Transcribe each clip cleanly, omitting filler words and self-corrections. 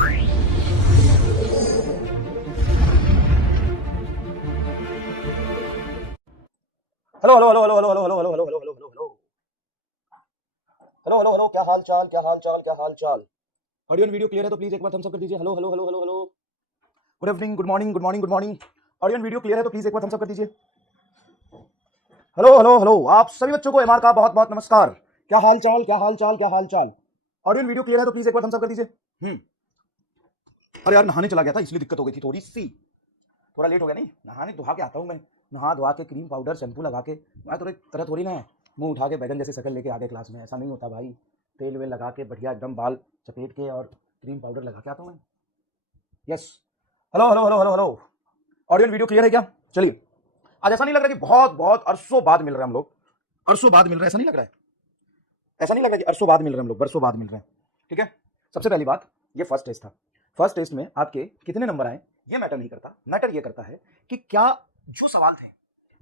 Hello hello hello hello hello hello hello hello hello hello hello hello hello hello hello hello, क्या हाल चाल, क्या हाल चाल, क्या हाल चाल। ऑडियो एंड वीडियो क्लियर है तो प्लीज एक बार थम्स अप कर दीजिए। Hello hello hello hello hello, good evening, good morning, good morning, good morning. Audio and video clear है तो प्लीज एक बार थम्स अप कर दीजिए। हेलो हेलो हेलो, आप सभी बच्चों को एमआर का बहुत बहुत नमस्कार। क्या हाल चाल, क्या हाल चाल, क्या हाल चाल। ऑडियो एंड वीडियो क्लियर है तो प्लीज एक बार थम्स अप कर दीजिए। अरे यार, नहाने चला गया था इसलिए दिक्कत हो गई थी थोड़ी सी, थोड़ा लेट हो गया। नहीं नहाने धोहा के आता हूँ मैं, नहा धोआ के क्रीम पाउडर शैम्पू लगा के। मैं थोड़ी तरह थोड़ी ना है मुंह उठा के बैगन जैसे शक्ल लेके आगे क्लास में, ऐसा नहीं होता भाई। तेल वेल लगा के बढ़िया एकदम बाल चपेट के और क्रीम पाउडर लगा के आता हूँ मैं। Yes. Hello hello hello hello hello, audio video clear है क्या? चलिए, आज ऐसा नहीं लग रहा कि बहुत बहुत अरसों बाद मिल रहे हैं हम लोग, अरसों बाद मिल रहे हैं, ऐसा नहीं लग रहा है, ऐसा नहीं लग रहा कि अरसों बाद मिल रहे हैं हम लोग, बरसों बाद मिल रहे हैं। ठीक है, सबसे पहली बात, ये फर्स्ट टेस्ट था। फर्स्ट टेस्ट में आपके कितने नंबर आए ये मैटर नहीं करता, मैटर ये करता है कि क्या जो सवाल थे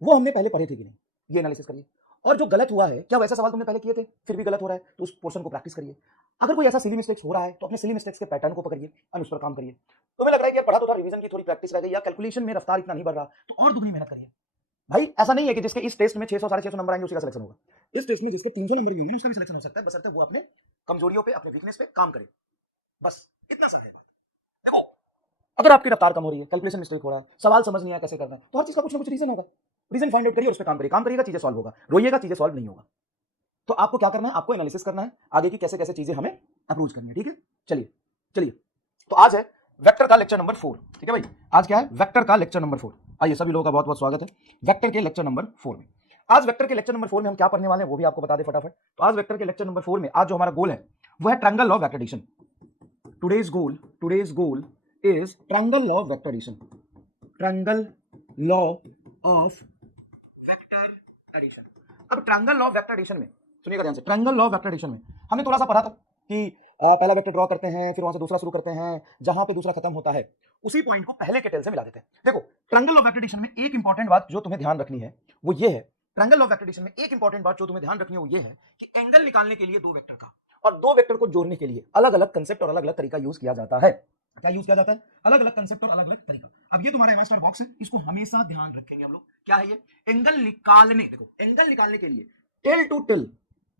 वो हमने पहले पढ़े थे कि नहीं, ये एनालिसिस करिए। और जो गलत हुआ है, क्या वैसा सवाल तुमने पहले किए थे फिर भी गलत हो रहा है, तो उस पोर्शन को प्रैक्टिस करिए। अगर कोई ऐसा सिली मिस्टेक्स हो रहा है तो अपने सिली मिस्टेक्स के पैटर्न को पकड़िए और उस पर काम करिए। तुम्हें लग रहा है कि यार पढ़ा तो था, रिवीजन की थोड़ी प्रैक्टिस रह गई या कैलकुलेशन में रफ्तार इतना नहीं बढ़ रहा, तो और दुगनी मेहनत करिए। भाई ऐसा नहीं है कि जिसके इस टेस्ट में 600 650 नंबर आएंगे उसी का सिलेक्शन होगा। इस टेस्ट में जिसके 300 नंबर भी होंगे उसका भी सिलेक्शन हो सकता है, बशर्ते वो अपने कमजोरियों पे, अपने वीकनेस पे काम करे। बस इतना सा है। देखो, अगर आपकी रफ्तार कम हो रही है, कैलकुलेशन मिस्टेक हो रहा है, सवाल समझ नहीं आया कैसे करना है, तो हर चीज का कुछ ना कुछ रीजन होगा। रीजन फाइंड आउट करिए और उस पर काम करिए, काम करिएगा चीजें सॉल्व होगा, रोइएगा चीजें सॉल्व नहीं होगा। तो आपको क्या करना है, आपको एनालिसिस करना है आगे की कैसे कैसे चीजें हमें अप्रोच करनी है। ठीक है, चलिए चलिए। तो आज है वेक्टर का लेक्चर नंबर 4। ठीक है भाई, आज क्या है, वेक्टर का लेक्चर नंबर 4। आइए, सभी लोगों का बहुत बहुत स्वागत है वेक्टर के लेक्चर नंबर 4 में। आज वेक्टर के लेक्चर नंबर 4 में हम क्या पढ़ने वाले हैं वो भी आपको बता दे फटाफट। तो आज वेक्टर के लेक्चर नंबर 4 में आज जो हमारा गोल है वो है triangle law of vector addition. Today's goal is triangle law of vector addition, triangle law of vector addition. अब triangle law of vector addition में सुनिएगा ध्यान से, triangle law of vector addition में हमने थोड़ा सा पढ़ा था कि पहला वेक्टर ड्रॉ करते हैं, फिर वहां से दूसरा शुरू करते हैं, जहां पे दूसरा खत्म होता है उसी पॉइंट को पहले के टेल से मिला देते हैं। देखो, ट्रायंगल ऑफ वेक्टर एडिशन में एक इंपॉर्टेंट बात जो तुम्हें ध्यान रखनी है वो ये है, ट्रायंगल ऑफ वेक्टर एडिशन में एक इंपॉर्टेंट बात जो तुम्हें ध्यान रखनी है वो ये है कि एंगल निकालने के लिए दो वेक्टर का और दो वेक्टर को जोड़ने के लिए अलग अलग कंसेप्ट और अलग अलग तरीका यूज किया जाता है। क्या यूज किया जाता है? अलग अलग कंसेप्ट और अलग अलग तरीका। अब ये तुम्हारा मास्टर बॉक्स है, इसको हमेशा ध्यान रखेंगे हम लोग। क्या है ये? एंगल निकालने, देखो एंगल निकालने के लिए टेल टू टेल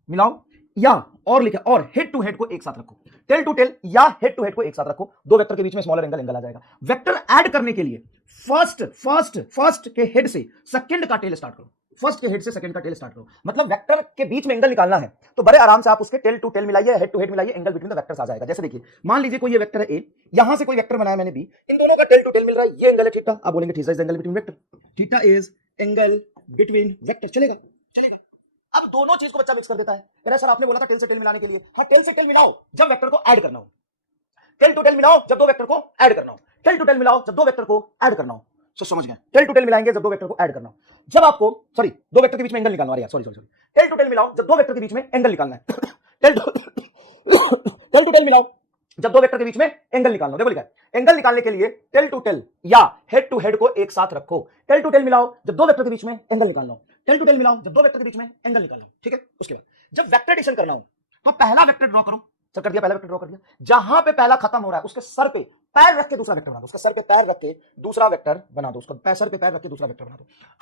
मिलाओ या और लिखा और हेड टू हेड को एक साथ रखो, टेल टू टेल या हेड टू हेड को एक साथ रखो, दो वेक्टर के बीच में स्मॉलर एंगल आ जाएगा। वेक्टर ऐड करने के लिए फर्स्ट के हेड से सेकंड का टेल स्टार्ट करो, फर्स्ट के हेड से सेकंड का टेल स्टार्ट करो, मतलब वेक्टर के बीच में एंगल निकालना है तो बड़े आराम से आप उसके टेल टू टेल मिलाइए, हेड टू हेड मिलाइए, एंगल बिटवीन द वेक्टर्स आ जाएगा। जैसे देखिए, मान लीजिए कोई ये वेक्टर है ए, यहां से कोई वेक्टर बनाया मैंने बी, इन दोनों का टेल टू टेल मिल रहा है, ये एंगल है थीटा। आप बोलेंगे theta is angle between vector, theta is angle between vector, चलेगा चलेगा। अब दोनों चीज को बच्चा मिक्स कर देता है, कह रहा है सर आपने बोला था टेल से टेल मिलाने के लिए, हाँ टेल से टेल मिलाओ जब वेक्टर को ऐड करना हो, टेल टू टेल मिलाओ जब दो वेक्टर को ऐड करना हो, टेल टू टेल मिलाओ जब दो वेक्टर को ऐड करना हो। तो समझ गए, टेल टू टेल मिलाएंगे जब दो वेक्टर को ऐड करना हो, जब आपको सॉरी दो वेक्टर के बीच में एंगल निकालना है, sorry sorry sorry, tail to tail मिलाओ जब दो वेक्टर के बीच में एंगल निकालना है टेल टू टेल मिलाओ जब दो वेक्टर के बीच में एंगल निकालना हो। देखो लिखा है, एंगल निकालने के लिए टेल टू टेल या हेड टू हेड को एक साथ रखो, टेल टू टेल मिलाओ जब दो वेक्टर के बीच में एंगल निकालना हो, टेल टू टेल मिलाओ जब दो वेक्टर के बीच में एंगल निकालना हो। ठीक है, उसके बाद जब वेक्टर एडिशन करना हो तो पहला वेक्टर ड्रॉ करो, सर कर दिया, पहला वेक्टर ड्रॉ कर दिया, जहां पे पहला खत्म हो रहा है उसके सर पे पैर रख के दूसरा वेक्टर बना दो, उसके सर पे पैर रख के दूसरा वेक्टर बना दो, उसका सर पे पैर रख के दूसरा वेक्टर बना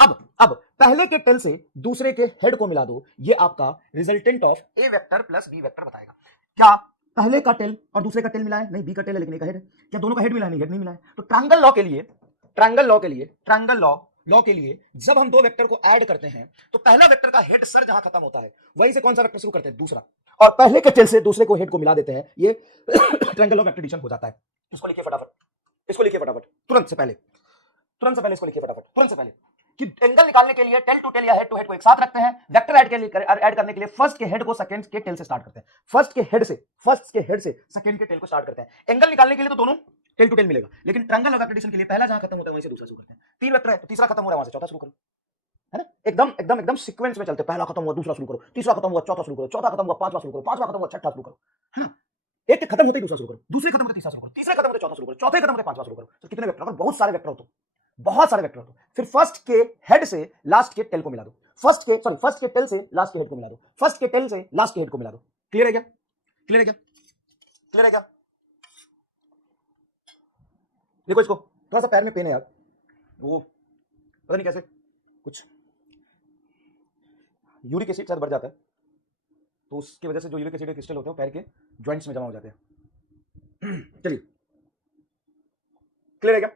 दो। अब पहले के टेल से दूसरे के हेड को मिला दो, ये आपका resultant of A vector plus B vector बताएगा। क्या पहले का टेल और दूसरे का टेल मिला है? नहीं, बी का टेल है लेकिन एक हेड है। क्या दोनों का हेड मिला है? नहीं, हेड नहीं मिला है। तो ट्रायंगल लॉ के लिए, ट्रायंगल लॉ के लिए जब हम दो वेक्टर को ऐड करते हैं तो पहला वेक्टर का हेड सर जहां खत्म होता है वहीं से कौन सा वेक्टर शुरू करते हैं? दूसरा, और पहले के टेल से दूसरे को हेड को मिला देते हैं, ये triangle law of vector addition हो जाता है। इसको लिखिए फटाफट, इसको लिखिए फटाफट, तुरंत से पहले इसको लिखिए फटाफट, तुरंत से पहले कि एंगल निकालने के लिए टेल टू टेल या हेड टू हेड को एक साथ रखते हैं, वेक्टर ऐड करने के लिए फर्स्ट के हेड को सेकंड के टेल से स्टार्ट करते हैं, फर्स्ट के हेड से सेकंड के टेल को स्टार्ट करते हैं। एंगल निकालने के लिए तो दोनों टेल टू टेल मिलेगा, लेकिन ट्रायंगल ऑफ वेक्टर एडिशन के लिए पहला जहां खत्म होता है वहीं से दूसरा शुरू करते हैं। तीन वेक्टर है तो तीसरा खत्म हो रहा है वहां से चौथा शुरू करो, है ना? एकदम एकदम एकदम सीक्वेंस में चलते, पहला खत्म हुआ दूसरा शुरू करो, तीसरा खत्म हुआ चौथा शुरू करो, चौथा खत्म हुआ पांचवा शुरू करो, पांचवा खत्म हुआ छठा शुरू करो, है ना? एक खत्म होते ही दूसरा शुरू करो, दूसरे खत्म होते तीसरा शुरू करो, तीसरे खत्म होते चौथा शुरू करो, चौथे खत्म होते पांचवा शुरू करो। तो कितने वेक्टर? अगर बहुत सारे वेक्टर हो तो फिर फर्स्ट के हेड से लास्ट के टेल को मिला दो, फर्स्ट के टेल से लास्ट के हेड को मिला दो, फर्स्ट के टेल से लास्ट के हेड को मिला दो। क्लियर है क्या? क्लियर है क्या? क्लियर है क्या? देखो इसको, थोड़ा सा पैर में पेन है यार, वो पता नहीं कैसे कुछ यूरिक एसिड शायद बढ़ जाता है, तो उसकी वजह से जो यूरिक एसिड के क्रिस्टल होते हैं पैर के जॉइंट्स में जमा हो जाते हैं। चलिए क्लियर है क्या?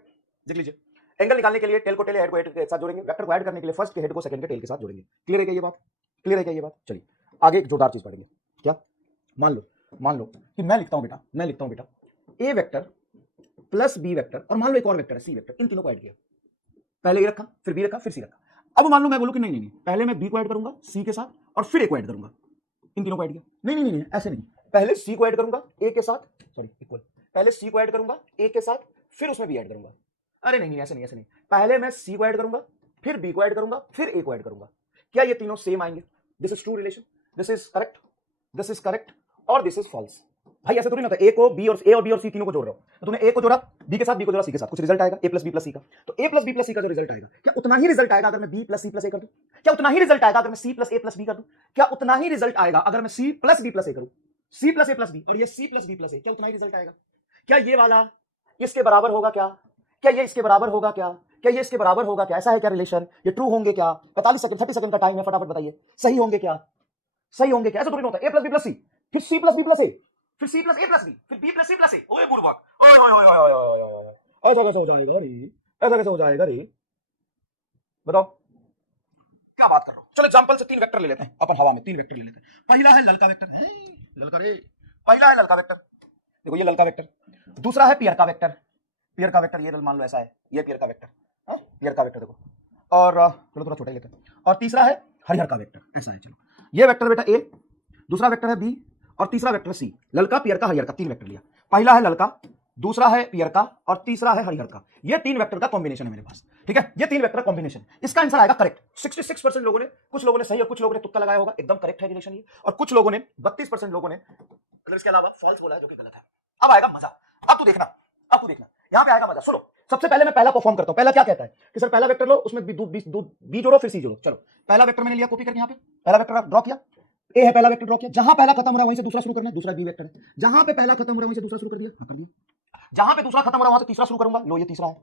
देख लीजिए, एंगल निकालने के लिए टेल को टेल, हेड को हेड के साथ जोड़ेंगे, वेक्टर को ऐड करने के लिए फर्स्ट के हेड को सेकंड के टेल के साथ जोड़ेंगे। क्लियर है क्या ये बात? क्लियर है क्या ये बात? चलिए आगे एक जोरदार चीज पढ़ेंगे। क्या? मान लो कि मैं लिखता हूं बेटा ए वेक्टर प्लस बी वेक्टर, और मान लो एक और वेक्टर है सी वेक्टर, इन तीनों को ऐड किया, पहले ए रखा, फिर बी रखा, फिर सी रखा। अब मान लो मैं बोलूं कि नहीं पहले मैं बी को ऐड करूंगा सी के साथ और फिर ए को ऐड करूंगा, इन तीनों को ऐड किया। नहीं ऐसे नहीं, पहले सी को ऐड करूंगा ए के साथ, सॉरी इक्वल, पहले सी को ऐड करूंगा ए के साथ, फिर उसमें बी ऐड करूंगा। अरे नहीं ऐसे नहीं, पहले मैं सी को ऐड करूंगा, फिर बी को ऐड करूंगा, फिर ए को ऐड करूंगा। क्या ये तीनों सेम आएंगे? This is true relation, this is correct और दिस इज फॉल्स। भाई ऐसे थोड़ी ना होता है, ए को बी और ए और बी और सी तीनों को जोड़ रहा हूं, तो तूने ए को जोड़ा बी के साथ, बी को जोड़ा सी के साथ, कुछ रिजल्ट आएगा ए प्लस बी प्लस सी का। तो ए प्लस बी प्लस सी का जो रिजल्ट आएगा, क्या उतना ही रिजल्ट आएगा अगर मैं बी प्लस सी प्लस ए कर दूं? क्या उतना ही रिजल्ट आएगा अगर मैं सी प्लस ए प्लस बी कर दूं? क्या उतना ही रिजल्ट आएगा अगर मैं सी प्लस बी प्लस ए करूं? सी प्लस ए प्लस बी और ये सी प्लस बी प्लस ए, क्या उतना ही रिजल्ट आएगा? क्या ये वाला इसके बराबर होगा? क्या ये इसके बराबर होगा? क्या ये इसके बराबर होगा? क्या ऐसा है क्या रिलेशन? ये ट्रू होंगे क्या? 45 सेकंड 30 सेकंड का टाइम है, फटाफट बताइए, सही होंगे क्या? ऐसा थोड़ी होता है। ए प्लस बी प्लस सी, फिर सी प्लस बी प्लस ए, फिर सी प्लस ए प्लस बी, फिर बी प्लस सी प्लस ए। ओए बुड़बक, ऐसा कैसे हो जाएगा रे? ऐसा कैसे हो जाएगा रे? बताओ क्या बात कर रहा हूं। चलो एग्जांपल से 3 वेक्टर ले लेते हैं अपन, हवा में 3 वेक्टर ले लेते हैं। पहला है ललका वेक्टर, ललका रे, पहला है ललका वेक्टर, देखो ये ललका वेक्टर। दूसरा है पियर का वेक्टर, ये मान लो ऐसा है, ये पियर का वेक्टर, पियर का वेक्टर देखो। और चलो थोड़ा छोटा ही लेते हैं। और तीसरा है हरिहर का वेक्टर, ऐसा है। चलो ये वेक्टर बेटा ए, दूसरा वेक्टर है बी और तीसरा वेक्टर सी। ललका, पियर का, हरिहर का, 3 वेक्टर लिया। पहला है ललका, दूसरा है पियर का और तीसरा है हरिहर का। ये 3 वेक्टर का कॉम्बिनेशन है मेरे पास, ठीक है? ये 3 वेक्टर कॉम्बिनेशन, इसका आंसर आएगा करेक्ट। 66% लोगों ने, कुछ लोगों ने सही और कुछ लोगों ने तुक्का लगाया होगा, एकदम करेक्ट है रिलेशन ये। और कुछ लोगों ने 32% लोगों ने मतलब इसके अलावा फॉल्स बोला है, जो कि गलत है। अब आएगा मजा, अब तू देखना यहां पे आएगा मजा। सुनो, सबसे पहले मैं पहला परफॉर्म करता हूं। पहला क्या कहता है कि सर पहला वेक्टर लो, उसमें बी जोड़ो, फिर सी जोड़ो। चलो पहला वेक्टर मैंने लिया कॉपी करके, यहां पे पहला वेक्टर ड्रॉ किया, ए है, पहला वेक्टर ड्रॉ किया। जहां पहला खत्म हो रहा है वहीं से दूसरा शुरू करना है, दूसरा बी वेक्टर है। जहां पे पहला खत्म हो रहा है वहीं से दूसरा शुरू कर दिया, कर दिया। जहां पे दूसरा खत्म हो रहा है वहां से तीसरा शुरू करूंगा, लो ये तीसरा है,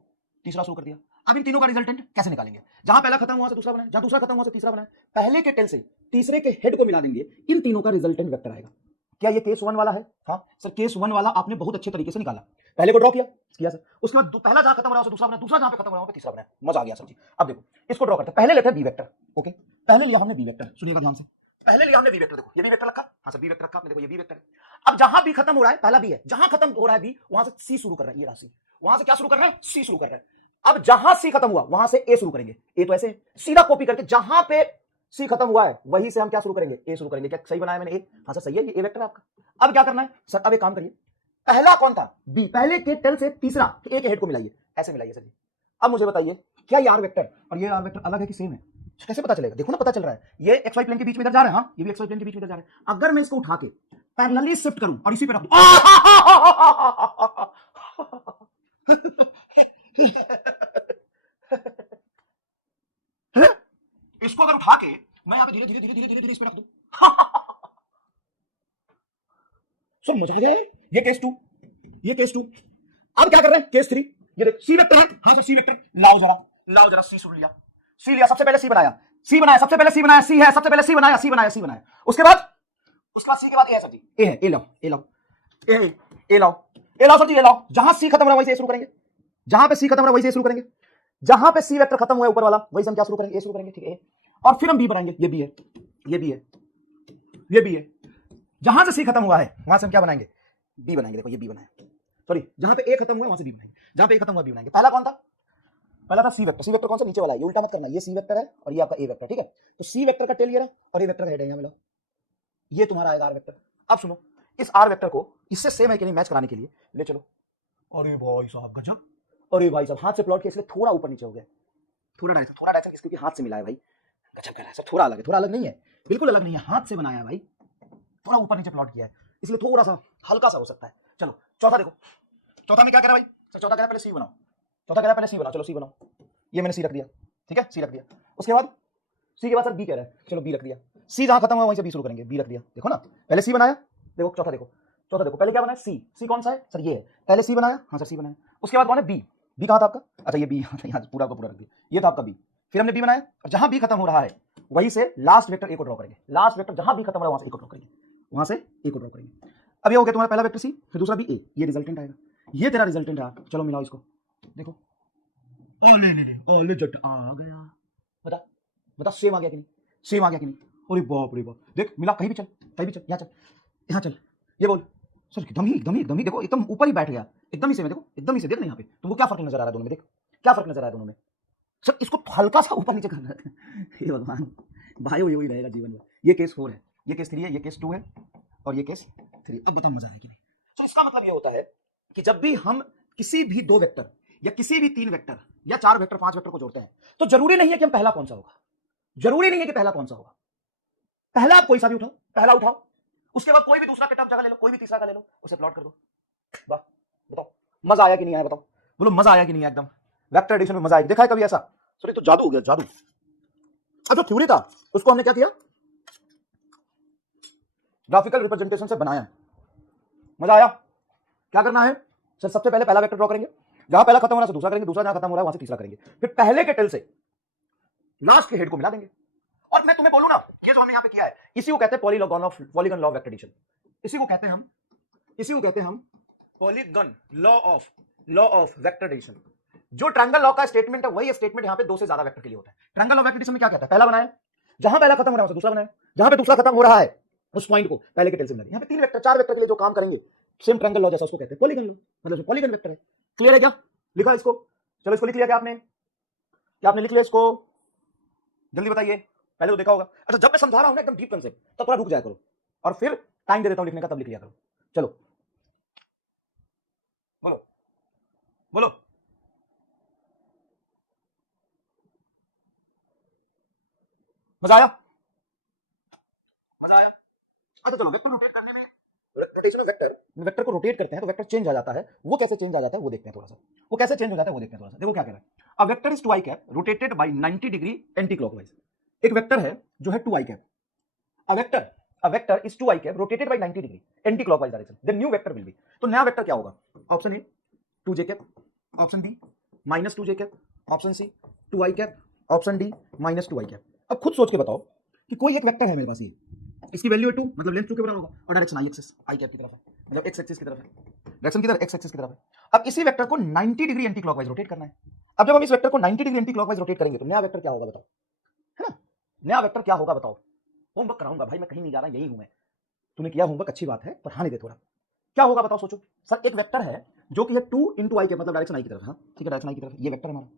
तीसरा शुरू कर दिया। अब इन तीनों का रिजल्टेंट कैसे निकालेंगे? जहां पहला खत्म हुआ से दूसरा बनाए, जहां दूसरा खत्म हुआ से तीसरा बनाए, पहले के टेल से तीसरे के हेड को मिला देंगे, इन तीनों का रिजल्टेंट वेक्टर आएगा। क्या ये केस 1 वाला है? हाँ सर, केस 1 वाला आपने बहुत अच्छे तरीके से निकाला। पहले को ड्रॉ किया सर, उसके बाद पहला जहां खत्म हो रहा है दूसरा बनाया, दूसरा जहां पे खत्म हो रहा है तीसरा बनाया, मजा आ गया सर जी। अब देखो इसको ड्रॉ करते हैं। पहले लेते हैं बी वेक्टर, ओके, पहले लिया हमने बी वेक्टर, सुनिएगा ध्यान से, पहले लिया हमने बी वेक्टर। देखो ये बी वेक्टर रखा, हाँ सर बी वेक्टर रखा आपने, देखो ये बी वेक्टर है। अब जहां बी खत्म हो रहा है, पहला बी है, जहां खत्म हो रहा है बी, वहां से सी शुरू कर रहा है, ये राशि वहां से क्या शुरू कर रहा है? सी शुरू कर रहा है। अब जहां सी खत्म हुआ वहां से ए शुरू करेंगे, ए तो ऐसे सीधा कॉपी करके जहां पे सी खत्म हुआ है वहीं से हम क्या शुरू करेंगे? ए शुरू करेंगे। क्या सही बनाया मैंने? ए, हाँ सर सही है, ये ए वेक्टर है आपका। अब क्या करना है सर? अब एक काम करिए, पहला कौन था? बी, पहले के टेल से तीसरा ए के हेड को मिलाइए, ऐसे मिलाइए सर जी। अब मुझे बताइए क्या ये आर वेक्टर और ये आर वेक्टर अलग है कि सेम है? कैसे पता चलेगा? देखो ना, पता चल रहा है, ये एक्स वाई प्लेन के बीच में इधर जा रहा है, हाँ ये भी एक्स वाई प्लेन के बीच में इधर जा रहा है। अगर मैं इसको उठा के पैरेलली शिफ्ट करूं और इसी पे रख दूं, इसको अगर उठा के मैं यहां पे धीरे धीरे धीरे धीरे धीरे धीरे इस पे रख दूं, सर मजा आ गया। ये केस 2, ये केस 2। अब क्या कर रहे हैं? केस 3, ये देख सी वेक्टर है, हाँ सर सी वेक्टर। लाओ जरा सी सुन लिया, सी लिया, सबसे पहले सी बनाया, सबसे पहले सी बनाया, सी है, सबसे पहले सी बनाया, सी बनाया। उसके बाद सी के बाद ए है सर जी, ए है, ए लाओ सर जी, ए लाओ। जहां सी खत्म हो रहा है वहीं से शुरू करेंगे, जहां पे सी खत्म हो रहा है वहीं से शुरू करेंगे, जहां पे सी वेक्टर खत्म हुआ है ऊपर वाला वहीं से हम क्या शुरू करेंगे? ए शुरू करेंगे, ठीक है। और फिर हम बी बनाएंगे, ये बी है, ये बी है, ये बी है। जहां से सी खत्म हुआ है वहां से हम क्या बनाएंगे? बी बनाएंगे। देखो ये बी बनाया, सॉरी जहां पे ए खत्म हुआ है वहां से बी बनाएंगे, जहां पे ए खत्म हुआ बी बनाएंगे। पहला कौन था? पहला था सी वेक्टर। सी वेक्टर कौन सा? नीचे वाला है, ये उल्टा मत करना, ये सी वेक्टर है और ये आपका ए वेक्टर, ठीक है? तो सी वेक्टर का टेल ये रहा और ए वेक्टर का हेड है, यहां मिला, ये तुम्हारा आएगा आर वेक्टर। अब सुनो, इस आर वेक्टर को इससे सेम है कि नहीं मैच कराने के लिए ले चलो। अरे भाई साहब गजब, अरे भाई साहब हाथ से प्लॉट किया इसलिए थोड़ा ऊपर नीचे हो गया, थोड़ा डायरेक्शन इसके हाथ से मिला है भाई, गजब कर रहा है सर। थोड़ा अलग नहीं है, बिल्कुल अलग नहीं है, हाथ से बनाया है भाई, थोड़ा ऊपर नीचे प्लॉट किया है इसलिए थोड़ा सा हल्का सा हो सकता है। चलो चौथा देखो, चौथा में क्या करा भाई सर? चौथा कह रहा पहले सी बनाओ, चौथा कह रहा पहले सी बनाओ, चलो सी बनाओ। ये मैंने सी रख दिया, ठीक है, सी रख दिया। उसके बाद सी के बाद सर बी कह रहा है, चलो बी रख दिया। सी जहां खत्म हुआ वहीं से बी शुरू करेंगे, बी रख दिया। देखो ना, पहले सी बनाया, देखो चौथा देखो, पहले क्या बनाया? सी कौन सा है सर? ये है, पहले सी बनाया, हाँ सर सी बनाया। उसके बाद कौन है? बी, बी कहाँ था आपका, अच्छा ये बी यहाँ पूरा का पूरा रख दिया, ये था आपका बी। फिर हमने बी बनाया और जहां बी खत्म हो रहा है वहीं से लास्ट वेक्टर ए को ड्रॉ करेंगे, लास्ट वेक्टर जहां बी खत्म हो रहा है वहां से ए को ड्रॉ करेंगे, वहां से ए को ड्रॉ करेंगे। अब ये हो गया तुम्हारा पहला वेक्टर सी, फिर दूसरा बी ए, ये रिजल्टेंट आएगा, ये तेरा रिजल्टेंट आया। चलो मिलाओ इसको, देखो ले जट आ गया, बता बता सेम आ गया कि नहीं, सेम आ गया कि नहीं, अरे बाप रे बाप, देख मिला, कहीं भी चल, कहीं भी चल, यहाँ चल, यहाँ चल, ये बोल सर, एकदम ही देखो, एकदम ऊपर ही बैठ गया, एकदम ही सेम है, देखो एकदम ही से, देख ना यहाँ पे तुमको क्या फर्क नजर आ रहा है दोनों में, देख क्या फर्क नजर आ रहा है दोनों में सर, इसको हल्का सा ऊपर नीचे करना है। हे भगवान, भाई वही रहेगा जीवन में। ये केस 4 है, ये केस 3 है, ये केस 2 है और ये केस 3। अब बताओ मजा आया कि नहीं। तो इसका मतलब ये होता है कि जब भी हम किसी भी 2 वेक्टर या किसी भी 3 वेक्टर या 4 वेक्टर 5 वेक्टर को जोड़ते हैं तो जरूरी नहीं है कि हम पहला कौन सा होगा, जरूरी नहीं है कि पहला कौन सा होगा, पहला आप कोई सा भी उठाओ, पहला उठाओ, उसके बाद कोई भी दूसरा कट आप जगह ले लो, कोई भी तीसरा का ले लो, उसे प्लॉट कर दो। वाह, बताओ मजा आया कि नहीं आया, बताओ बोलो मजा आया कि नहीं आया, एकदम वेक्टर एडिशन में मजा आएगा, देखा है कभी ऐसा, सॉरी तो जादू हो गया, जादू। अब जो थ्योरी था उसको हमने क्या किया, ग्राफिकल रिप्रेजेंटेशन से बनाया, मजा आया। क्या करना है सर, सबसे पहले पहला वेक्टर ड्रॉ करेंगे, जहां पहला खत्म हो रहा है दूसरा करेंगे, दूसरा जहां खत्म हो रहा है वहां से तीसरा करेंगे, फिर पहले के टेल से लास्ट के हेड को मिला देंगे। और मैं तुम्हें बोलूं ना, ये जो हमने यहां पे किया है इसी को कहते हैं polygon law of vector addition, इसी को कहते हैं हम polygon law of vector addition. जो ट्रायंगल लॉ का स्टेटमेंट है वही स्टेटमेंट यहां पे 2 से ज्यादा वेक्टर के लिए होता है। Triangle law of vector addition में क्या कहता है, पहला बनाया, जहां पहला खत्म हो रहा है दूसरा बनाया, जहां पे दूसरा खत्म हो रहा है उस पॉइंट को पहले के टेल से मिला। यहां पे 3 वेक्टर 4 वेक्टर के लिए जो काम करेंगे सेम ट्रायंगल लॉ जैसा, उसको कहते हैं पॉलीगन लॉ, मतलब पॉलीगन वेक्टर है। क्लियर है क्या, लिखा इसको, चलो इसको लिख लिया क्या आपने, क्या आपने लिख लिया इसको, जल्दी बताइए, पहले तो देखा होगा। अच्छा जब मैं समझा रहा हूं ना एकदम डीप कंसेप्ट तब थोड़ा रुक जाया करो और फिर टाइम दे देता हूं लिखने का, तब लिख लिया करो। चलो बोलो बोलो, मजा आया, मजा आया। अच्छा चलो वेक्टर रोटेट करने में, रोटेशन ऑफ वेक्टर, वेक्टर को रोटेट करते हैं तो वेक्टर चेंज आ जाता है, वो कैसे चेंज आ जाता है वो देखते हैं थोड़ा सा, वो कैसे चेंज हो जाता है वो देखते हैं थोड़ा सा। देखो क्या कह रहा है, a vector is 2i cap rotated bye 90 degree anti clockwise. एक वेक्टर है जो है 2i cap, a vector is 2i cap rotated by 90 degree anti clockwise direction, then new vector will be, तो नया वेक्टर क्या होगा, option A 2j cap, option B -2j cap, option C 2i cap, option D -2i cap। अब खुद सोच के बताओ कि कोई एक वेक्टर है मेरे पास, ये इसकी वैल्यू है 2, मतलब लेंथ 2 के बराबर होगा और direction i axis i cap की तरफ है, मतलब x एक्सिस की तरफ है, डायरेक्शन की तरफ x एक्सिस की तरफ है। अब इसी वेक्टर को 90 डिग्री एंटी क्लॉकवाइज रोटेट करना है। अब जब हम इस वेक्टर को 90 डिग्री एंटी क्लॉकवाइज रोटेट करेंगे तो नया वेक्टर क्या होगा बताओ, है ना, नया वेक्टर क्या होगा बताओ। होमवर्क कराऊंगा भाई, मैं कहीं नहीं जा रहा, यही हूं मैं, तूने किया होमवर्क अच्छी बात है, पढ़ाने दे थोड़ा। क्या होगा बताओ, सोचो सर, एक वेक्टर है जो कि है 2 इंटू आई के, मतलब डायरेक्शन आई की तरफ, हाँ ठीक है, डायरेक्शन आई की तरफ, ये वेक्टर हमारा,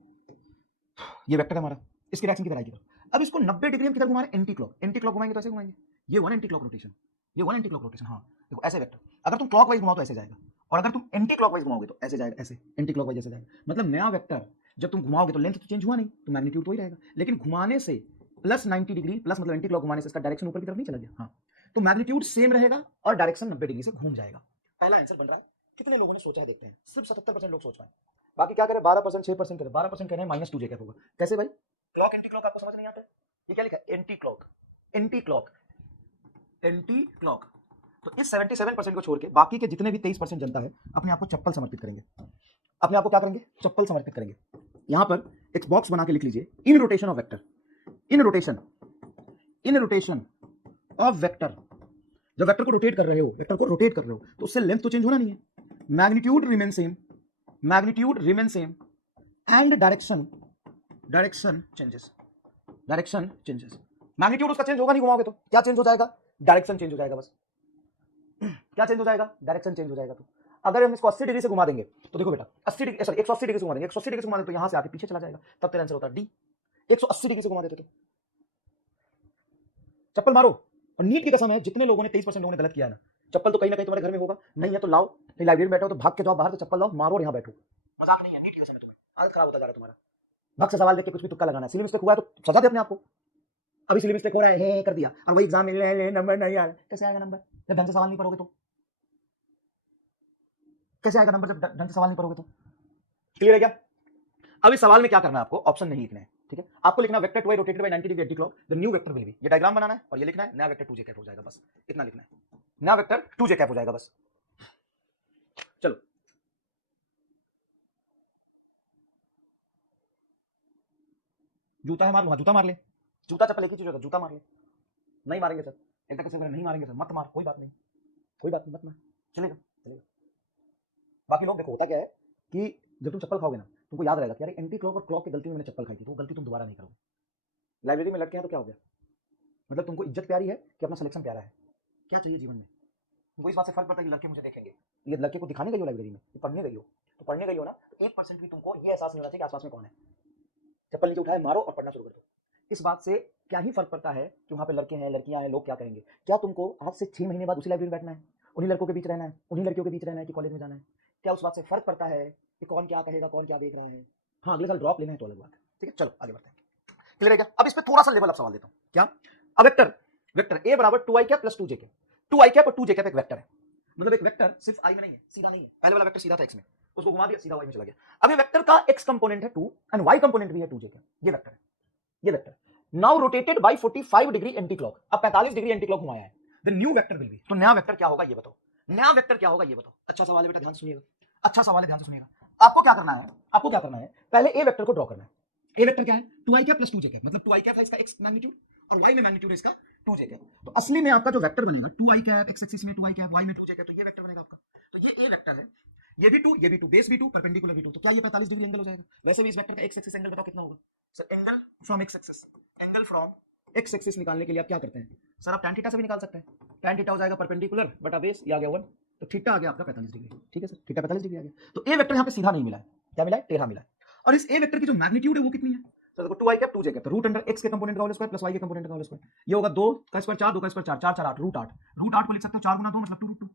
ये वेक्टर है हमारा, इसकी डायरेक्शन की तरफ आई की तरफ। अब इसको 90 डिग्री हम किधर घुमा रहे हैं, एंटी क्लॉक घुमाएंगे तो ऐसे घुमाएंगे, ये 1 एंटी क्लॉक रोटेशन, ये 1 एंटी क्लॉक रोटेशन, हाँ देखो ऐसे वेक्टर, अगर तुम क्लॉकवाइज घुमाओ तो ऐसे जाएगा, और अगर तुम एंटी क्लॉकवाइज घुमाओगे तो ऐसे जाएगा, ऐसे एंटी क्लॉकवाइज ऐसे जाएगा। मतलब नया वेक्टर जब तुम घुमाओगे तो लेंथ तो चेंज हुआ नहीं, तो मैग्नीट्यूड तो ही रहेगा, लेकिन घुमाने से प्लस 90 डिग्री, प्लस मतलब एंटी क्लॉक घुमाने से इसका डायरेक्शन ऊपर की तरफ नहीं चला गया, हाँ तो मैग्नीट्यूड सेम रहेगा और डायरेक्शन 90 डिग्री से घूम जाएगा। पहला आंसर बन रहा है, कितने लोगों ने सोचा है देखते हैं, सिर्फ 77% लोग सोच पाए, बाकी क्या करें 12%, 6% करें, 12% कह रहे हैं -2j कैप होगा। कैसे भाई, क्लॉक एंटी क्लॉक आपको समझ नहीं आता, ये क्या लिखा है, anti clock, anti clock, anti clock. तो इस 77% को छोड़ के बाकी के जितने भी 23% जनता है अपने आप को चप्पल समर्पित करेंगे, अपने आप को क्या करेंगे, चप्पल समर्पित करेंगे। यहां पर एक बॉक्स बना के लिख लीजिए, इन rotation of vector, in rotation of vector. जब वेक्टर को रोटेट कर रहे हो, वेक्टर को रोटेट कर रहे हो तो उससे लेंथ तो चेंज होना नहीं है, magnitude remain same, magnitude remain same and direction changes, direction changes. Magnitude उसका चेंज होगा नहीं, घुमाओगे तो क्या चेंज हो जाएगा, डायरेक्शन चेंज हो जाएगा बस। क्या चेंज हो जाएगा, डायरेक्शन चेंज हो जाएगा। तो अगर हम इसको 80 डिग्री से घुमा देंगे तो देखो बेटा 80 डिग्री, सॉरी 180 डिग्री से घुमा देंगे, 180 डिग्री से घुमा देंगे तो यहां से आके पीछे चला जाएगा, तब तेरा आंसर होता है डी। 180 डिग्री से घुमा देते तो चप्पल मारो। और नीट की कसम है, जितने लोगों ने 23% लोगों ने गलत किया है ना, चप्पल तो कहीं ना कहीं तुम्हारे घर में होगा, नहीं है तो लाओ, नहीं लाइब्रेरी में बैठो तो भाग के जाओ बाहर, तो चप्पल लाओ मारो और यहाँ बैठो, मजाक नहीं है, नीट की कसम है, तुम्हें हालत खराब होता जा रहा है तुम्हारा, भग से सवाल देख के कुछ भी तुक्का लगाना है, सिली मिस्टेक हुआ है तो सजा दे अपने आप को, अभी सिली मिस्टेक हो रहा है कर दिया और वही एग्जाम में नंबर नहीं आया, कैसे आएगा नंबर जब ढंग से सवाल नहीं पढ़ोगे तो, कैसे आएगा नंबर जब ढंग से सवाल नहीं पढ़ोगे तो। क्लियर है क्या, अब इस सवाल में क्या करना है आपको, ऑप्शन नहीं लिखना है, ठीक है, आपको लिखना vector 2i rotated bye 90 degree anti clock, the new vector will be, ये डायग्राम बनाना है और ये लिखना है नया वेक्टर 2j कैप हो जाएगा, बस इतना लिखना है, नया वेक्टर 2j कैप हो जाएगा बस। चलो जूता है मार लो, हाँ जूता मार ले, जूता चप्पल एक ही चीज होगा, जूता मार ले। नहीं मारेंगे सर, एक कैसे नहीं मारेंगे सर, मत मार, कोई बात नहीं, कोई बात नहीं, मत मार, चलेगा चलेगा। बाकी लोग देखो होता क्या है कि जब तुम चप्पल खाओगे ना, तुमको याद रहेगा कि यार एंटी क्लॉक और क्लॉक की गलती में मैंने चप्पल खाई थी, तो वो गलती तुम दोबारा नहीं करोगे। लाइब्रेरी में लड़के हैं तो क्या हो गया, मतलब तुमको इज्जत प्यारी है कि अपना सिलेक्शन प्यारा है, क्या चाहिए जीवन में। तुमको इस बात से फर्क पड़ता है कि लड़के मुझे देखेंगे, ये लड़के को दिखाने गई हो लाइब्रेरी में, तो पढ़ने गई हो, तो पढ़ने गई हो ना, तो 1% भी तुमको ये एहसास नहीं होना चाहिए कि आसपास में कौन है। चप्पल नीचे उठाए मारो और पढ़ना शुरू कर दो। इस बात से क्या ही फर्क पड़ता है कि वहाँ पे लड़के हैं लड़कियां हैं, लोग क्या कहेंगे। क्या तुमको आज से 6 महीने बाद उसी लाइब्रेरी में बैठना है, उन्हीं लड़कों के बीच रहना है, उन्हीं लड़कियों के बीच रहना है कि कॉलेज में जाना है? क्या उस बात से फर्क पड़ता है कि कौन क्या कहेगा, कौन क्या देख रहा है? हाँ अगले साल ड्रॉप लेना है तो अलग बात है, ठीक है। चलो आगे बढ़ते हैं, क्लियर है क्या? अब इस पे थोड़ा सा लेवल अप सवाल देता हूँ। क्या? अब वेक्टर, वेक्टर ए बराबर 2i cap plus 2j cap, 2i cap और 2j कैप एक वेक्टर है, मतलब एक वेक्टर सिर्फ i में नहीं है, सीधा नहीं है। पहले वाला वेक्टर सीधा था x में, उसको घुमा दिया सीधा y में चला गया। अब ये वेक्टर का x कंपोनेंट है 2 एंड y कंपोनेंट भी है 2j कैप, ये वेक्टर है, ये vector. Now rotated bye 45 degree anti clock, अब 45 डिग्री एंटी क्लॉक घुमाया है, the new vector will be, तो नया वेक्टर क्या होगा ये बताओ, नया वेक्टर क्या होगा ये बताओ। अच्छा सवाल है बेटा, ध्यान से सुनिएगा, अच्छा सवाल है, ध्यान से सुनिएगा। आपको क्या करना है, आपको क्या करना है, पहले ए वेक्टर को ड्रॉ करना है। ए वेक्टर क्या है, 2i cap plus 2j cap, मतलब 2i कैप है इसका x मैग्नीट्यूड और y में मैग्नीट्यूड है इसका 2j कैप। तो असली में आपका जो वेक्टर बनेगा 2i कैप x एक्सिस में 2i कैप y में 2j कैप, तो ये वेक्टर बनेगा आपका। तो ये ए वेक्टर है, ये भी 2, ये भी 2, बेस भी 2, परपेंडिकुलर भी 2, तो क्या ये 45 डिग्री एंगल हो जाएगा? वैसे भी इस वेक्टर का x एक्सिस एंगल बताओ कितना होगा sir? Angle from x axis, angle from x axis निकालने के लिए आप क्या करते हैं सर? आप tan थीटा से भी निकाल सकते हैं। tan थीटा हो जाएगा परपेंडिकुलर बटा बेस, ये आ गया 1, तो थीटा आ गया आपका 45 डिग्री, ठीक है सर, थीटा 45 डिग्री आ गया। तो ए वेक्टर यहाँ पे सीधा नहीं मिला है, क्या मिला है? टेढ़ा मिला है। और इस ए वेक्टर की जो मैग्नीट्यूड है वो कितनी है सर? देखो 2i कैप 2j कैप, तो रूट अंडर x के कंपोनेंट का होल स्क्वायर प्लस y के कंपोनेंट का होल स्क्वायर, ये होगा 2 का स्क्वायर 4, 2 का स्क्वायर 4, 4 4 8, रूट 8, रूट 8 को लिख सकते हो 4 गुना 2 मतलब 2 रूट 2,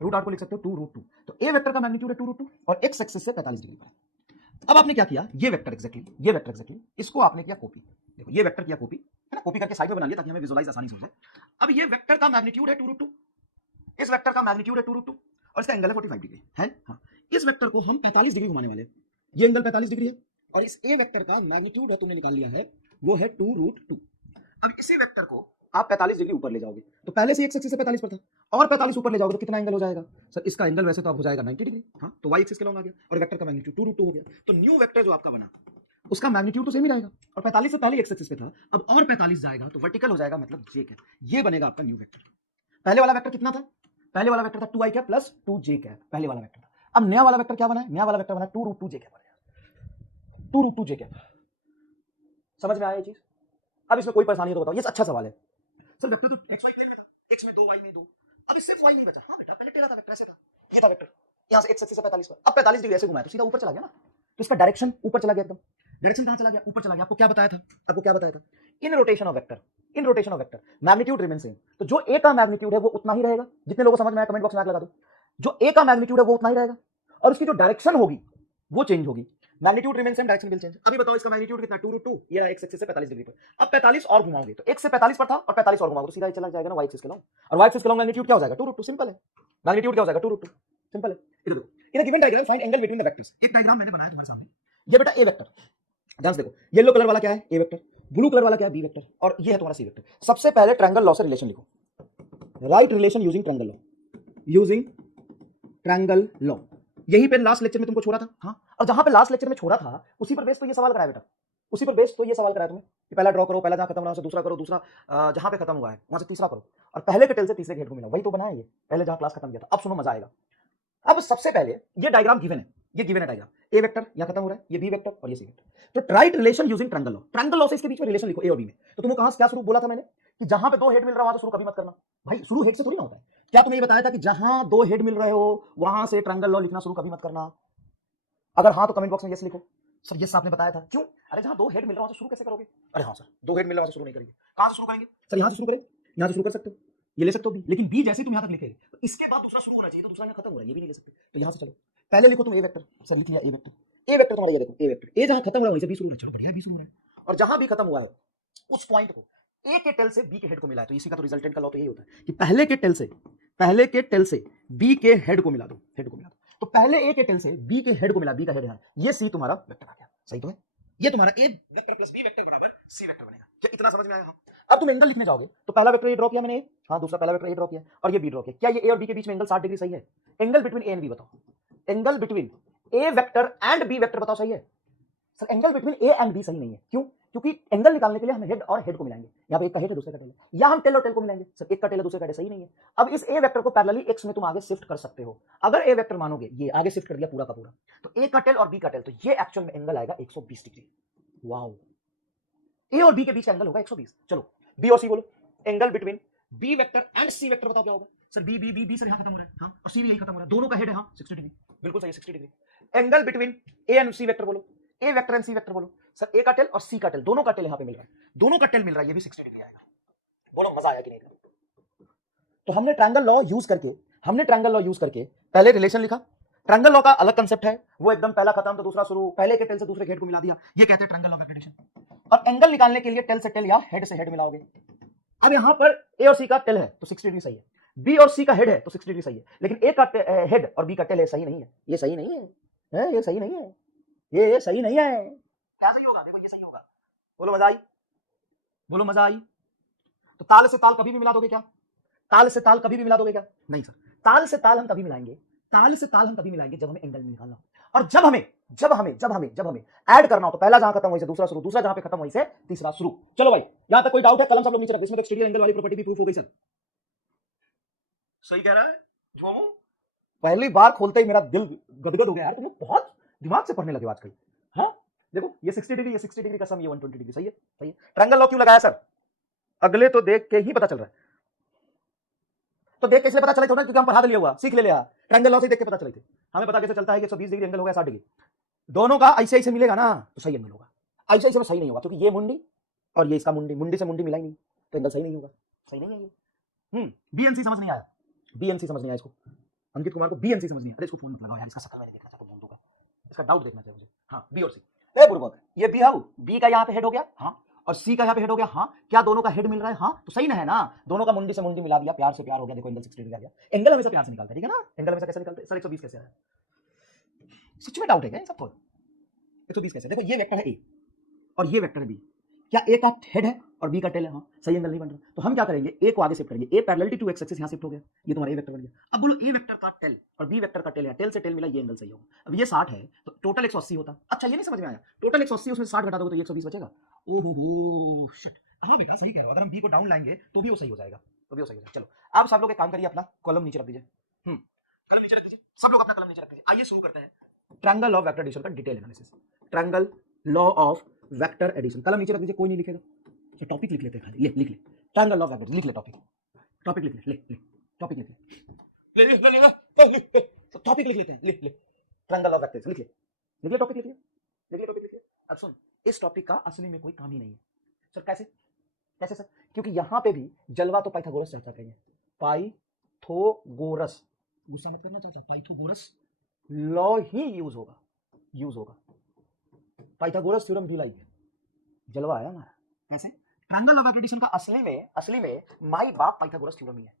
रूट 8 को लिख सकते हो 2 रूट 2। तो ए वेक्टर का मैग्नीट्यूड है 2 रूट 2 और x एक्सिस से 45 डिग्री पर। अब आपने क्या किया, ये वेक्टर एग्जैक्टली, ये वेक्टर एग्जैक्टली इसको आपने किया कॉपी, देखो ये वेक्टर किया कॉपी है ना, कॉपी करके साइड में बना लिया ताकि हमें विजुअलाइज आसानी से हो जाए। अब ये वेक्टर का मैग्नीट्यूड है 2 रूट 2, इस वेक्टर का मैग्नीट्यूड है 2 रूट 2 और इसका एंगल है 45 डिग्री है। हाँ, इस वेक्टर को हम 45 डिग्री घुमाने वाले हैं, ये एंगल 45 डिग्री है और इस ए वेक्टर का मैग्नीट्यूड है तुमने निकाल लिया है, वो है 2 रूट 2। अब इसी वेक्टर को आप 45 डिग्री ऊपर ले जाओगे, तो पहले से x एक्सिस से 45 पर था और 45 ऊपर ले जाओगे तो कितना एंगल हो जाएगा सर? इसका एंगल वैसे तो अब हो जाएगा 90 डिग्री, हाँ, तो y एक्सिस के लॉन्ग आ गया और वेक्टर का मैग्नीट्यूड 2 रूट 2 हो गया। तो न्यू वेक्टर जो आपका बना उसका मैग्नीट्यूड तो सेम ही रहेगा और 45 से पहले x एक्सिस पे था, अब और 45 जाएगा तो वर्टिकल हो जाएगा, मतलब j कैप, ये बनेगा आपका न्यू वेक्टर। पहले वाला वेक्टर कितना था? पहले वाला वेक्टर था 2i cap plus 2j cap, पहले वाला वेक्टर था। अब नया वाला वेक्टर क्या बना है? नया वाला वेक्टर बना 2 root 2j cap, 2 root 2j cap. समझ में आया ये चीज? अब इसमें कोई परेशानी है तो बताओ, ये अच्छा सवाल है सर। वेक्टर तो xy प्लेन में था, x में 2 y में 2, अब सिर्फ y नहीं बचा। हाँ बेटा पहले टेढ़ा था वेक्टर, ऐसे था, ये था वेक्टर, यहां से x एक्सिस से 45 पर, अब 45 डिग्री ऐसे घुमाया तो सीधा ऊपर चला गया ना, तो इसका डायरेक्शन ऊपर चला गया, एकदम डायरेक्शन कहां चला गया? ऊपर चला गया। आपको क्या बताया था, आपको क्या बताया था? इन rotation of vector, in rotation of vector magnitude remain same, तो जो a का मैग्नीट्यूड है वो उतना ही रहेगा। जितने लोगों को समझ में आया कमेंट बॉक्स में आग लगा दो। जो a का मैग्नीट्यूड है वो उतना ही रहेगा और उसकी जो डायरेक्शन होगी वो चेंज होगी। Magnitude remain same, direction will change. अभी बताओ इसका मैग्नीट्यूड कितना? 2 रूट 2, ये x एक्सिस से 45 डिग्री पर। अब 45 और घुमाओगे तो x से 45 पर था और 45 और घुमाओगे तो सीधा ही चला जाएगा ना y एक्सिस के लॉन्ग, और y एक्सिस के लॉन्ग मैग्नीट्यूड क्या हो जाएगा? 2 रूट 2, सिंपल है। मैग्नीट्यूड क्या हो जाएगा? 2 रूट 2, सिंपल है। इधर देखो, in a given diagram find angle between the vectors. एक डायग्राम मैंने बनाया तुम्हारे सामने, ये बेटा ए वेक्टर, ध्यान से देखो, येलो कलर वाला क्या है? ए वेक्टर, ब्लू कलर वाला क्या है? बी वेक्टर, और ये है तुम्हारा सी वेक्टर। सबसे पहले ट्रायंगल लॉ से रिलेशन लिखो, right relation using triangle law, using triangle law. यही पे लास्ट लेक्चर में तुमको छोड़ा था, हाँ, और जहां पे लास्ट लेक्चर में छोड़ा था उसी पर बेस तो ये सवाल कराया बेटा, उसी पर बेस तो ये सवाल कराया तुम्हें कि पहला ड्रॉ करो, पहला जहां खत्म हुआ से दूसरा करो, दूसरा जहां पे खत्म हुआ है वहां से तीसरा करो, और पहले के टेल से तीसरे के हेड को मिला, वही तो बनाया ये पहले जहां क्लास खत्म किया था। अब सुनो मजा आएगा। अब सबसे पहले ये डायग्राम गिवन है, ये गिवन है डायग्राम, ए वेक्टर यहां खत्म हो रहा है, ये बी वेक्टर और ये सी वेक्टर। तो right relation using triangle law, triangle law से इसके बीच में रिलेशन लिखो ए और बी में। तो तुमको कहां से क्या शुरू बोला था मैंने कि जहां पे 2 हेड मिल रहा है वहां से शुरू कभी मत करना भाई, शुरू हेड से थोड़ी ना होता है। क्या तुम्हें ये बताया था कि जहां 2 हेड मिल रहे हो वहां से ट्रायंगल लॉ लिखना शुरू कभी मत करना? अगर हाँ तो कमेंट बॉक्स में यस लिखो। सर यस आपने बताया था, क्यों? अरे जहां 2 हेड मिल रहा है वहां से शुरू कैसे करोगे? अरे हाँ सर 2 हेड मिल रहा है वहां से शुरू नहीं करेंगे, कहां से शुरू करेंगे सर? यहां से शुरू करें, यहां से शुरू कर सकते हो, ये ले सकते हो बी, लेकिन बी जैसे तुम यहां तक लिखे तो इसके बाद दूसरा शुरू होना चाहिए, तो दूसरा यहां खत्म हो रहा है, ये भी नहीं ले सकते, तो यहां से चलो पहले लिखो तुम ए वेक्टर। सर लिख लिया ए वेक्टर, ए वेक्टर तुम्हारा ये देखो ए वेक्टर, ए जहां खत्म हो रहा है वहीं से बी शुरू हो रहा है, चलो बढ़िया बी शुरू हो रहा है, और जहां भी खत्म हुआ है उस पॉइंट को ए के टेल से बी के हेड को मिला है, तो इसी का तो रिजल्टेंट का लॉ तो यही होता है कि पहले के टेल से बी के हेड को मिला दो, हेड को मिला दो। तो पहले ए के टेल से बी के हेड को मिला, बी का हेड है ये सी, तुम्हारा वेक्टर आ गया, सही तो है? ये तुम्हारा ए वेक्टर प्लस बी वेक्टर बराबर सी वेक्टर बनेगा। क्या इतना समझ में आया? हाँ। अब तुम एंगल लिखने जाओगे तो पहला वेक्टर ए ड्रॉ किया मैंने, हाँ, दूसरा पहला वेक्टर ए ड्रॉ किया और ये बी ड्रॉ किया। क्या ये ए और बी के बीच में एंगल 60 डिग्री सही है? Angle between A and B बताओ, angle between A vector and B vector बताओ सही है? Sir angle between A and B सही नहीं है, क्यों? क्योंकि एंगल निकालने के लिए हम हेड और हेड को मिलाएंगे। यहाँ पे एक का हेड है दूसरे का टेल है, या हम टेल और टेल को मिलाएंगे। सर एक का टेल है दूसरे का हेड, सही नहीं है। अब इस ए वेक्टर को पैरेलली एक्स में तुम आगे शिफ्ट कर सकते हो। अगर ए वेक्टर मानोगे ये आगे शिफ्ट कर दिया पूरा का पूरा, तो ए का टेल और बी का टेल, तो ये एक्चुअल में एंगल आएगा 120 डिग्री। वाओ, ए और बी के बीच का एंगल होगा 120। चलो बी और सी बोलो, angle between B vector and C vector बताओ क्या होगा। Sir B B B B से यहां खत्म हो रहा है, हाँ, और सी भी यही खत्म हो रहा है, दोनों का हेड है, हाँ 60 डिग्री, बिल्कुल सही है 60 degree. Angle between A and C vector बोलो, A vector and C vector बोलो। सर ए का टेल और सी का टेल, दोनों का टेल यहां पे मिल रहा है, दोनों का टेल मिल रहा है, ये भी 60 डिग्री आएगा। बोलो मजा आया कि नहीं? तो हमने ट्रायंगल लॉ यूज करके पहले रिलेशन लिखा। ट्रायंगल लॉ का अलग कंसेप्ट है, वो एकदम पहला खत्म तो दूसरा शुरू, पहले के टेल से दूसरे के हेड को मिला दिया, ये कहते हैं ट्रायंगल ऑफ एक्रेडिशन। और एंगल निकालने के लिए टेल से टेल या हेड से हेड मिलाओगे। अब यहां पर ए और सी का टेल है तो 60 डिग्री सही है, बी और सी का हेड है तो 60 डिग्री सही है, लेकिन ए का हेड और बी का टेल है, सही नहीं है, ये सही नहीं है, ये सही नहीं है, ये सही नहीं है। क्या सही होगा? देखो ये सही होगा। बोलो मजा आई, बोलो मजा आई। तो ताल से ताल कभी भी मिला दोगे क्या? ताल से ताल कभी भी मिला दोगे क्या? नहीं सर, ताल से ताल हम तभी मिलाएंगे, ताल से ताल हम तभी मिलाएंगे जब हमें एंगल निकालना हो, और जब हमें ऐड करना हो, तो पहला जहां खत्म वहीं से दूसरा शुरू, दूसरा जहां पे खत्म वहीं से तीसरा शुरू। चलो भाई, यहां तक कोई डाउट है? कलम सब लोग नीचे रख, इसमें एक्सटीरियर एंगल वाली प्रॉपर्टी भी प्रूफ हो गई सर। सही कह रहा है झोमू, पहली बार खोलते ही मेरा दिल गदगद हो गया यार, तुम लोग बहुत दिमाग से पढ़ने लगे हो आजकल। हाँ देखो, ये 60 डिग्री, ये 60 डिग्री का सम, ये 120 डिग्री, सही है, सही है। ट्रायंगल लॉ क्यों लगाया सर? अगले तो देख के ही पता चल रहा है, तो देख के इसलिए पता चला थोड़ा, क्योंकि हम पढ़ा लिया हुआ, सीख ले लिया। ट्रायंगल लॉ से देख के पता चले थे, हमें पता कैसे चलता है कि 120 डिग्री एंगल हो गया 60 डिग्री, दोनों का ऐसे ऐसे मिलेगा ना तो सही एंगल होगा, ऐसे ऐसे में सही नहीं होगा, क्योंकि ये मुंडी और ये इसका मुंडी, मुंडी से मुंडी मिला ही नहीं, तो एंगल सही नहीं होगा, सही नहीं है ये। बीएनसी समझ नहीं आया, बीएनसी समझ नहीं आया इसको, अंकित कुमार को बीएनसी समझ नहीं आया। अरे इसको फोन मत लगाओ यार, इसका शक्ल मैंने देखना चाहता हूं, बंदूक का, इसका डाउट देखना चाहिए मुझे। हाँ बी और सी, ए बुर्बक, ये बी हाउ, बी का यहाँ पे हेड हो गया, हाँ, और सी का यहाँ पे हेड हो गया, हाँ, क्या दोनों का हेड मिल रहा है? हाँ, तो सही ना है ना, दोनों का मुंडी से मुंडी मिला दिया, प्यार से प्यार हो गया। देखो एंगल 60 डिग्री आ गया। एंगल हमेशा प्यार से निकालते हैं, ठीक है ना? एंगल हमेशा कैसे निकालते हैं सर? 120 कैसे आया? सच में डाउट है क्या सबको? 120 कैसे? देखो ये वेक्टर है ए और ये वेक्टर है बी, क्या ए का हेड है और बी का टेल है? हाँ, सही एंगल नहीं बन रहा, तो हम क्या करेंगे, ए को आगे शिफ्ट करेंगे, ए पैरेलल टू एक्स एक्सिस यहां शिफ्ट हो गया, ये तुम्हारा ए वेक्टर बन गया। अब बोलो ए वेक्टर का टेल और बी वेक्टर का टेल है, टेल से टेल मिला, ये एंगल सही होगा। अब ये 60 है तो टोटल 180 होता। अच्छा ये नहीं समझ में आया, टोटल 180 उसमें 60 घटा दोगे तो ये 120 बचेगा। ओहो शिट, हाँ बेटा सही कह रहे हो, अगर हम बी को डाउन लाएंगे तो भी वो सही हो जाएगा, तो भी वो सही हो जाएगा। चलो अब सब लोग एक काम करिए, अपना कॉलम नीचे रख दीजिए, कॉलम नीचे रख दीजिए, सब लोग अपना कॉलम नीचे रख दीजिए। आइए शुरू करते हैं ट्रायंगल ऑफ वेक्टर एडिशन का detail analysis. Triangle law of vector addition, column नीचे रख दीजिए, कोई नहीं लिखेगा, तो टॉपिक लिख लेते हैं खाली, लिख ले ट्रायंगल ऑफ वेक्टर, लिख ले टॉपिक, टॉपिक लिख ले, टॉपिक लिख ले, टॉपिक लिख लेते हैं, लिख ले ट्रायंगल ऑफ वेक्टर्स, लिख ले टॉपिक, लिख ले टॉपिक, लिख ले। अब सुन, इस टॉपिक का असली में कोई काम ही नहीं है सर। कैसे कैसे सर? क्योंकि यहां पे भी जलवा तो पाइथागोरस चर्चा करेंगे, पाइथागोरस, गुस्सा मत करना चाचा, पाइथागोरस लॉ ही यूज होगा, पाइथागोरस थ्योरम भी लाइक जलवा है हमारा। कैसे? ट्रायंगल ऑफ एडिशन का असली में माई बाप पाइथागोरस थ्योरम ही है।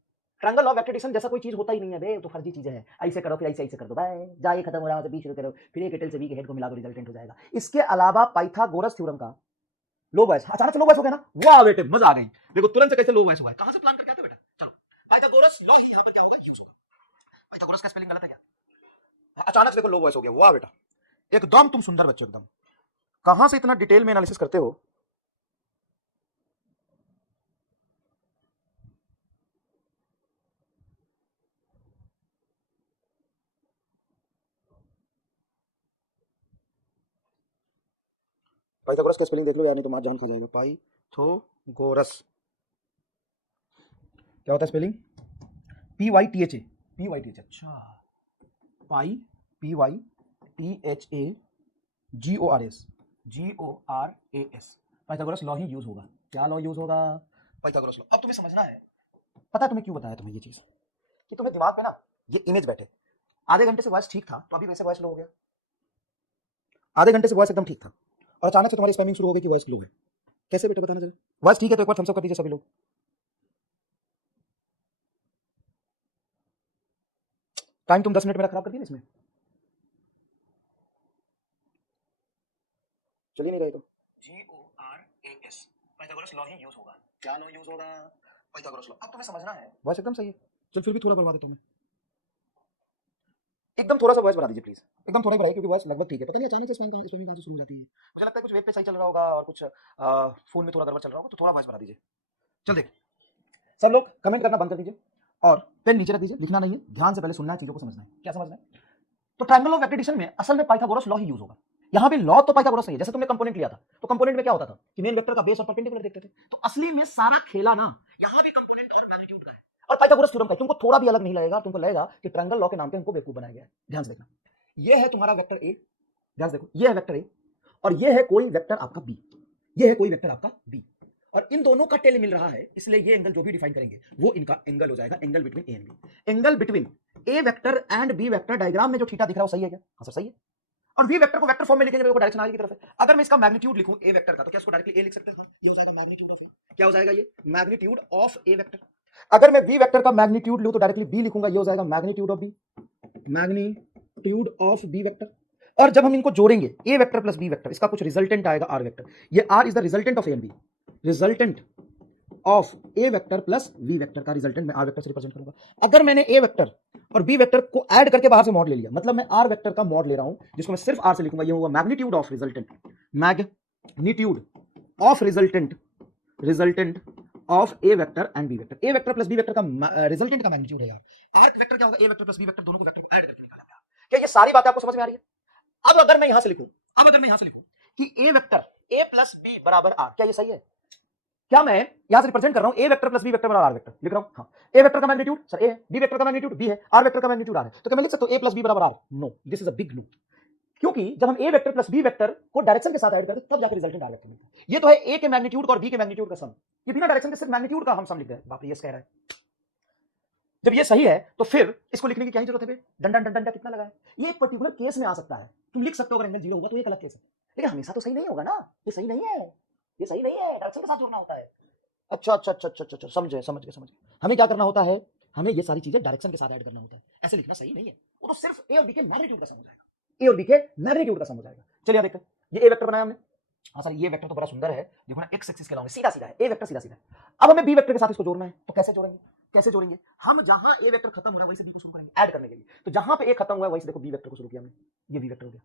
ट्रायंगल ऑफ एडिशन जैसा कोई चीज होता ही नहीं है बे, तो फर्जी चीजें हैं, ऐसे करो फिर ऐसे कर दो, बाय जाए खत्म हो रहा है, बी शुरू करो, फिर एक टेल से बी के हेड को मिला दो, रिजल्टेंट हो जाएगा। इसके अलावा पाइथागोरस थ्योरम का लो बॉयस, अचानक से लो बॉयस हो गया ना, वाह बेटे मजा आ गई, देखो तुरंत से कैसे लो बॉयस हुआ है, कहां से प्लान करके आते बेटा। चलो पाइथागोरस लॉ ही यहां पर क्या होगा, यूज होगा। पाइथागोरस का स्पेलिंग गलत है क्या? अचानक से देखो लो बॉयस हो गया, वाह बेटा एकदम तुम सुंदर बच्चे, एकदम कहां से इतना डिटेल में एनालिसिस करते हो। पाइथागोरस का स्पेलिंग देख लो यार, नहीं तो मां जान खा जाएगा। पाइथागोरस क्या होता है स्पेलिंग? PYTHA, PYTHA, अच्छा पाई PYTHA GORAS, पाइथागोरस लॉ ही यूज होगा। क्या लॉ यूज होगा? Pythagoras law. अब तुम्हें समझना है, पता है तुम्हें क्यों बताया तुम्हें ये चीज, कि तुम्हें दिमाग में ना ये इमेज बैठे। आधे घंटे से वॉइस ठीक था तो अभी वैसे वॉइस लो हो गया, आधे घंटे से वॉइस एकदम ठीक था और अचानक से तुम्हारी स्पैमिंग शुरू हो गई कि वॉइस लो है। कैसे बेटा बताना जरा, वॉइस ठीक है तो एक बार थम्स अप कर दीजिए सभी लोग। टाइम तुम 10 मिनट मेरा खराब कर दिया इसमें, चलिए नहीं रहे तो। GORAS, पाइथागोरस लॉ ही यूज होगा। क्या लॉ यूज होगा? Pythagoras law. अब तुम्हें समझना है, वॉइस एकदम सही है, चल फिर भी थोड़ा बढ़वा देता हूं मैं। एकदम थोड़ा सा वॉइस बढ़ा दीजिए प्लीज, एकदम थोड़ा ही बढ़ाइए क्योंकि वॉइस लगभग ठीक है, पता नहीं अचानक से स्पैम कहाँ से शुरू हो जाती है। मुझे लगता है कुछ वेब पे सही चल रहा होगा और कुछ फोन में थोड़ा गड़बड़ चल रहा होगा, तो थोड़ा वॉइस बढ़ा दीजिए। चल देख, सब लोग कमेंट करना बंद कर दीजिए और पेन नीचे रख दीजिए, लिखना नहीं है, ध्यान से पहले सुनना है, चीजों को समझना है। क्या समझना है? तो ट्रायंगल ऑफ एडिशन में असल में पाइथागोरस लॉ ही यूज होगा। यहाँ पे लॉ तो पाइथागोरस नहीं है। जैसे तुमने कंपोनेंट लिया था, तो कंपोनेंट में क्या होता था कि मेन वेक्टर का बेस और परपेंडिकुलर देखते थे, तो असली में सारा खेला ना यहाँ भी कंपोनेंट और मैग्नीट्यूड का है और पाइथागोरस थ्योरम का है। तुमको थोड़ा भी अलग नहीं लगेगा, तुमको लगेगा कि ट्रायंगल लॉ के नाम पे हमको बेवकूफ बनाया गया है। ध्यान से देखना, ये है तुम्हारा वेक्टर ए, ध्यान से देखो, ये है वेक्टर ए और ये है कोई वेक्टर आपका बी, ये है कोई वेक्टर आपका बी, और इन दोनों का टेल मिल रहा है, इसलिए ये एंगल जो भी डिफाइन करेंगे वो इनका एंगल हो जाएगा, angle between A and B. Angle between A vector and B vector, diagram में जो थीटा दिख रहा है वो सही है क्या? हाँ सर सही है। और वी वेक्टर को वेक्टर फॉर्म में लिखेंगे, देखो डायरेक्शन आगे की तरफ है। अगर मैं इसका मैग्नीट्यूड लिखूं ए वेक्टर का, तो क्या इसको डायरेक्टली ए लिख सकते हैं? ये हो जाएगा मैग्नीट्यूड ऑफ ए। क्या हो जाएगा? ये मैग्नीट्यूड ऑफ ए वेक्टर। अगर मैं वी वेक्टर का मैग्नीट्यूड लूं तो डायरेक्टली बी लिखूंगा, ये हो जाएगा magnitude of B, magnitude of B vector. और जब हम इनको जोड़ेंगे A vector plus B vector, इसका कुछ रिजल्टेंट आएगा आर वेक्टर। ये R is the resultant of A and B, resultant of A vector plus V vector का रिजल्टेंट मैं आर वेक्टर से रिप्रेजेंट करूंगा। अगर मैंने ए वेक्टर और बी वेक्टर को ऐड करके बाहर से मॉड ले लिया, मतलब मैं आर वेक्टर का मॉड ले रहा हूं, जिसको मैं सिर्फ आर से लिखूंगा, ये होगा magnitude of resultant, magnitude of resultant, resultant of A vector and B vector. A vector plus B vector का रिजल्टेंट का मैग्नीट्यूड है यार। आर वेक्टर क्या होगा? A vector plus B vector दोनों को वेक्टर को ऐड करके निकाला गया। क्या ये सारी बातें आपको समझ में आ रही है? अब अगर मैं यहां से लिखूं, कि ए वेक्टर ए प्लस बी बराबर आर, क्या ये सही है? क्या मैं यहां से रिप्रेजेंट कर रहा हूं A vector plus B vector बराबर आर वेक्टर लिख रहा हूं? हाँ। ए वेक्टर का मैग्नीट्यूड सर ए है, बी वेक्टर का मैग्नीट्यूड बी है, आर वेक्टर का मैग्नीट्यूड आर है, तो क्या मैं लिख सकता हूं ए प्लस बी बराबर R? No, this is a big no. क्योंकि जब हम A vector plus B vector को डायरेक्शन के साथ ऐड करते हैं तब जाकर रिजल्टेंट आर वेक्टर मिलता है। ये तो है ए के मैग्नीट्यूड और बी के मैग्नीट्यूड का सम, ये बिना डायरेक्शन के सिर्फ मैग्नीट्यूड का हम सम लिख रहे हैं। बाप रे, ये कह रहा है। जब ये सही है तो फिर इसको लिखने की क्या जरूरत है? डंडा डंडा कितना लगा है? ये एक पर्टिकुलर केस में आ सकता है, तुम लिख सकते हो अगर एंगल 0 होगा तो एक अलग केस है, लेकिन हमेशा तो सही नहीं होगा ना। ये सही नहीं है, ये सही नहीं है, डायरेक्शन के साथ जोड़ना होता है। अच्छा अच्छा अच्छा अच्छा अच्छा, समझ गए। हमें क्या करना होता है? हमें ये सारी चीजें डायरेक्शन के साथ ऐड करना होता है। ऐसे लिखना सही नहीं है, वो तो सिर्फ ए और बी के मैग्नीट्यूड का सम हो जाएगा, ए और बी के मैग्नीट्यूड का सम हो जाएगा। चलिए देखते हैं, ये ए वेक्टर बनाया हमने। हाँ सर, ये वेक्टर तो बड़ा सुंदर है, देखो ना एक्स एक्सिस के अलावा सीधा सीधा है, ए वेक्टर सीधा सीधा है। अब हमें बी वेक्टर के साथ इसको जोड़ना है, तो कैसे जोड़ेंगे? हम जहां ए वेक्टर खत्म हो रहा है वहीं से बी को शुरू करेंगे ऐड करने के लिए। तो जहां पे ए खत्म हुआ है वहीं से देखो बी वेक्टर को शुरू किया हमने, ये बी वेक्टर हो गया।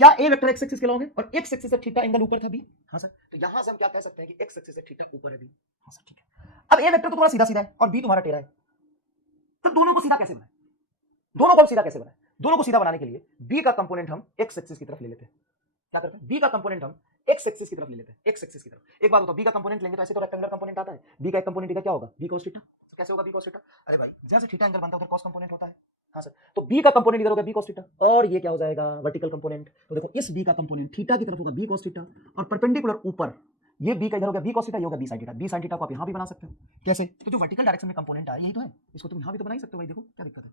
क्या ए वेक्टर एक्स एक्सिस के अलावा है और एक्स एक्सिस से थीटा एंगल ऊपर था बी? हाँ सर, तो यहां से हम क्या कह सकते हैं कि एक्स एक्सिस से थीटा ऊपर है बी। हाँ सर ठीक है। अब ए वेक्टर तो तुम्हारा सीधा सीधा है और बी तुम्हारा टेढ़ा है, तो दोनों को सीधा कैसे बनाए? दोनों को सीधा बनाने के लिए बी का कंपोनेंट हम एक्स एक्सिस की तरफ ले लेते हैं। क्या करते हैं? बी का कंपोनेंट हम एक्स एक्सिस की तरफ ले लेते हैं, एक्स एक्सिस की तरफ। एक बात बताओ, बी का कंपोनेंट लेंगे तो ऐसे तो रेक्टेंगुलर कंपोनेंट आता है, बी का एक कंपोनेंट इधर क्या होगा? B cos theta. कैसे होगा बी cos थीटा? अरे भाई, जैसे थीटा एंगल बनता है उधर cos कंपोनेंट होता है। हाँ सर, तो बी का कंपोनेंट इधर होगा बी cos थीटा, और ये क्या हो जाएगा? Vertical component. तो देखो इस बी का कंपोनेंट थीटा की तरफ होगा बी cos थीटा, और परपेंडिकुलर ऊपर ये बी का इधर होगा बी cos थीटा, ये होगा B sin theta. B sin theta को आप यहां भी बना सकते हो। कैसे? तो जो वर्टिकल डायरेक्शन में कंपोनेंट है यही तो है, इसको तुम यहां भी तो बना ही सकते हो भाई, देखो क्या दिक्कत है।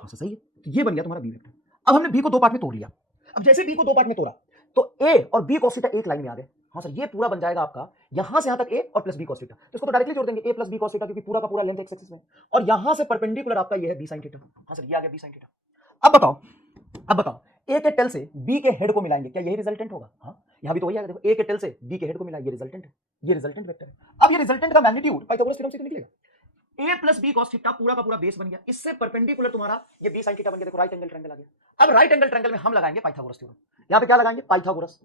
हाँ सर सही है, तो ये बन गया तुम्हारा बी वेक्टर। अब हमने बी को दो पार्ट में तोड़ लिया। अब जैसे बी को दो पार्ट में तोड़ा तो ए और बी cos थीटा एक लाइन में आ गए। हाँ सर, ये पूरा बन जाएगा आपका यहां से यहां तक ए और प्लस बी cos थीटा, तो इसको तो डायरेक्टली जोड़ देंगे ए प्लस बी cos थीटा, क्योंकि पूरा का पूरा लेंथ एक्स एक्सिस में, और यहां से परपेंडिकुलर आपका ये है बी sin थीटा। हाँ सर, ये आ गया बी sin थीटा। अब बताओ ए के टेल से बी के हेड को मिलाएंगे, क्या यही रिजल्टेंट होगा? हाँ, यहां भी तो वही आएगा, देखो ए के टेल से बी के हेड को मिला, ये रिजल्टेंट है, ये रिजल्टेंट वेक्टर है। अब ये रिजल्टेंट का मैग्नीट्यूड पाइथागोरस थ्योरम से तो निकलेगा, ए प्लस बी cos थीटा पूरा का पूरा बेस बन गया, इससे परपेंडिकुलर तुम्हारा ये बी sin थीटा बन गया, देखो राइट एंगल ट्रायंगल आ गया। अब राइट एंगल ट्रायंगल में हम लगाएंगे पाइथागोरस थ्योरम। यहां पे क्या लगाएंगे? Pythagoras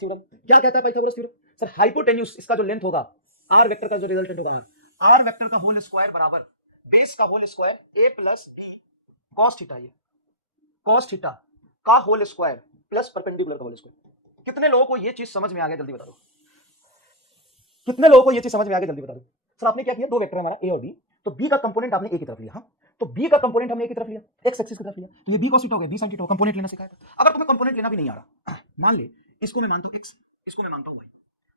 theorem. क्या कहता है पाइथागोरस थ्योरम? सर हाइपोटेन्यूज, इसका जो लेंथ होगा आर वेक्टर का जो रिजल्टेंट होगा आर वेक्टर का होल स्क्वायर बराबर बेस का होल स्क्वायर ए प्लस बी cos थीटा, ये cos थीटा का होल स्क्वायर प्लस परपेंडिकुलर का होल स्क्वायर। कितने लोगों को ये चीज समझ में आ गया? जल्दी बता दो, कितने लोगों को ये चीज समझ में आ गया? जल्दी बता दो। सर आपने क्या किया? दो वेक्टर है हमारा ए और बी, तो बी का कंपोनेंट आपने ए की तरफ लिया। हाँ, तो बी का कंपोनेंट हमने ए की तरफ लिया, एक्स एक्सिस की तरफ लिया, तो ये बी cos थीटा हो गया, बी sin थीटा हो गया। कंपोनेंट लेना सिखाया था। अगर तुम्हें कंपोनेंट लेना भी नहीं आ रहा, मान ले इसको मैं मानता हूं x, इसको मैं मानता हूं y,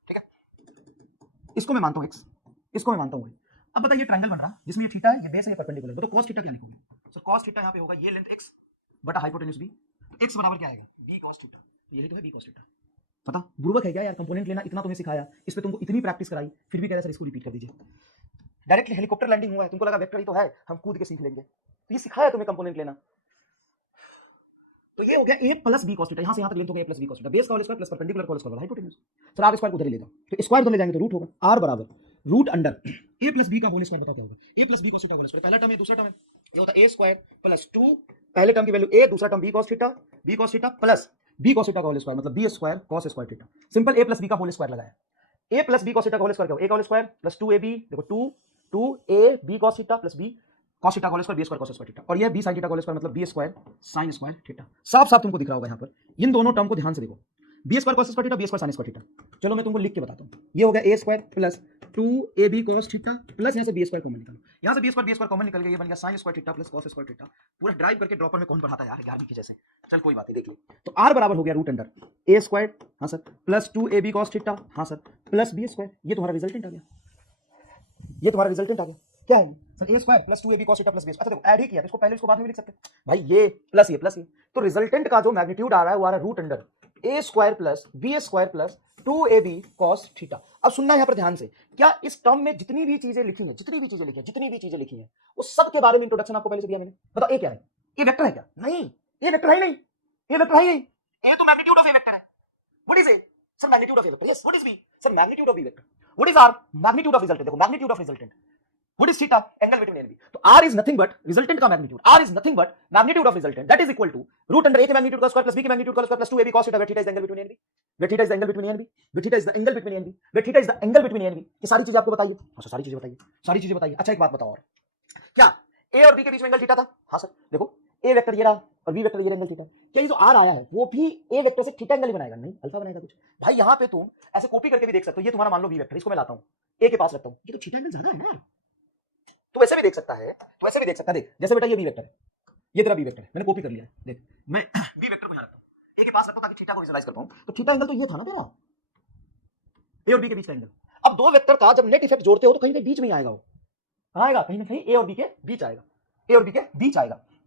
ठीक है, इसको मैं मानता हूं x, इसको मैं मानता हूं y। अब बताइए ट्रायंगल बन रहा जिसमें ये थीटा है, ये बेस है, ये परपेंडिकुलर है, तो cos थीटा क्या लिखोगे? सर cos थीटा यहां पे होगा ये लेंथ x बटा हाइपोटेन्यूज b, तो x बराबर क्या आएगा? b cos थीटा, यही तो है b cos थीटा। पता बुर्बक है क्या यार? कंपोनेंट लेना इतना तुम्हें सिखाया, इस पे तुमको इतनी प्रैक्टिस कराई, फिर भी कह रहे सर इसको रिपीट कर दीजिए। डायरेक्टली हेलीकॉप्टर लैंडिंग हुआ है, तुमको लगा वेक्टर ही तो है, हम कूद के सीख लेंगे, तो ये सिखाया तुम्हें कंपोनेंट लेना। तो ये हो गया a plus B cos theta, यहां से यहां तक लेंथ हो गया a plus B cos theta, base का होल स्क्वायर प्लस परपेंडिकुलर का whole square hypotenuse. Sir R square को उधर ही ले जाओ, तो स्क्वायर तो ले जाएंगे तो रूट होगा, r बराबर root under a plus B का होल स्क्वायर, बताओ क्या होगा? a plus B cos theta whole square, पहला टर्म है, दूसरा टर्म है, ये होता है a स्क्वायर प्लस 2 पहले टर्म की वैल्यू ए, दूसरा term B cos theta plus B cos theta का होल स्क्वायर, मतलब B square cos square theta. Simple A plus B का होल स्क्वायर लगाया, A plus B cos theta का whole square क्या हो, ए का होल स्क्वायर प्लस 2ab, देखो 2 A B cos theta plus B cos theta का whole square, B square cos square theta, और ये बी साइन थीटा का होल स्क्वायर मतलब B square sine square theta. साफ साफ तुमको दिख रहा होगा यहाँ पर। इन दोनों टर्म को ध्यान से देखो, B square cos square theta, B square sine square theta. चलो मैं तुमको लिख के बताता हूँ, ये हो गया A square plus 2ab cos theta plus यहाँ से बी स्क्वायर कॉमन निकालो, यहाँ से बी स्क्वायर कॉमन निकल गया, ये बन गया sign square theta plus cos square theta. पूरा ड्राइव करके ड्रॉपर में कौन पढ़ाता है यार, 11वीं के जैसे। चल कोई बात नहीं, देख लो। तो आर बराबर हो गया रूट अंडर ए स्क्वायर, हाँ sir, plus 2ab cos theta, हाँ सर, प्लस बी स्क्वायर। ये तुम्हारा रिजल्टेंट आ गया, ये तुम्हारा रिजल्टेंट आ गया। क्या है sir, A square plus 2ab cos theta plus B. अच्छा देखो, ऐड ही किया, इसको पहले इसको बाद में भी लिख सकते हैं भाई, ये प्लस ये। तो रिजल्टेंट का जो मैग्नीट्यूड आ रहा है वो आ रहा है root under A square plus B square plus 2ab cos theta. अब सुनना यहाँ पर ध्यान से, क्या इस टर्म में जितनी भी चीजें लिखी हैं, उस सब के बारे में इंट्रोडक्शन आपको पहले से दिया मैंने। बताओ ए क्या है, ए वेक्टर है क्या? नहीं, ए वेक्टर है नहीं, ए वेक्टर है नहीं, ए तो मैग्नीट्यूड ऑफ ए वेक्टर है। What is A sir? Magnitude of A vector. Yes, what is B sir? Magnitude of B vector. What is R? Magnitude of resultant. देखो, magnitude of resultant. What is theta? Angle between A and B. तो R is nothing but resultant का magnitude. R is nothing but magnitude of resultant. That is equal to root under A के magnitude का square plus B के magnitude का square plus 2AB cos theta. Where theta is the angle between A and B. Where theta is the angle between A and B. Where theta is the angle between A and B. Where theta is the angle between A and B. ये सारी चीजें आपको बताइए। अच्छा, सारी चीजें बताइए। अच्छा, एक बात बताओ और, क्या A और B के बीच में एंगल थीटा था? हाँ सर। देखो, A वेक्टर ये रहा और B वेक्टर ये एंगल थीटा। क्या ये जो R आया है वो भी A वेक्टर से थीटा एंगल ही बनाएगा? नहीं, अल्फा बनाएगा कुछ। भाई यहाँ पे तुम ऐसे कॉपी करके भी देख सकते हो। ये तुम्हारा मान लो B वेक्टर, इसको मैं लाता हूँ A के पास रखता हूँ, ये तो थीटा एंगल ज्यादा है ना। तो वैसे भी देख सकता है, देख, जैसे बेटा ये बी वेक्टर है, ये तेरा बी वेक्टर है, मैंने कॉपी कर लिया है। देख, मैं बी वेक्टर को यहां रखता हूं, ए के पास रखता हूं ताकि थीटा को विजुअलाइज कर पाऊं। तो थीटा एंगल तो ये था ना तेरा, ए और बी के बीच का एंगल। अब दो वेक्टर का जब नेट इफेक्ट जोड़ते हो तो कहीं ना बीच में ही आएगा, वो आएगा कहीं ना कहीं ए और बी के बीच आएगा,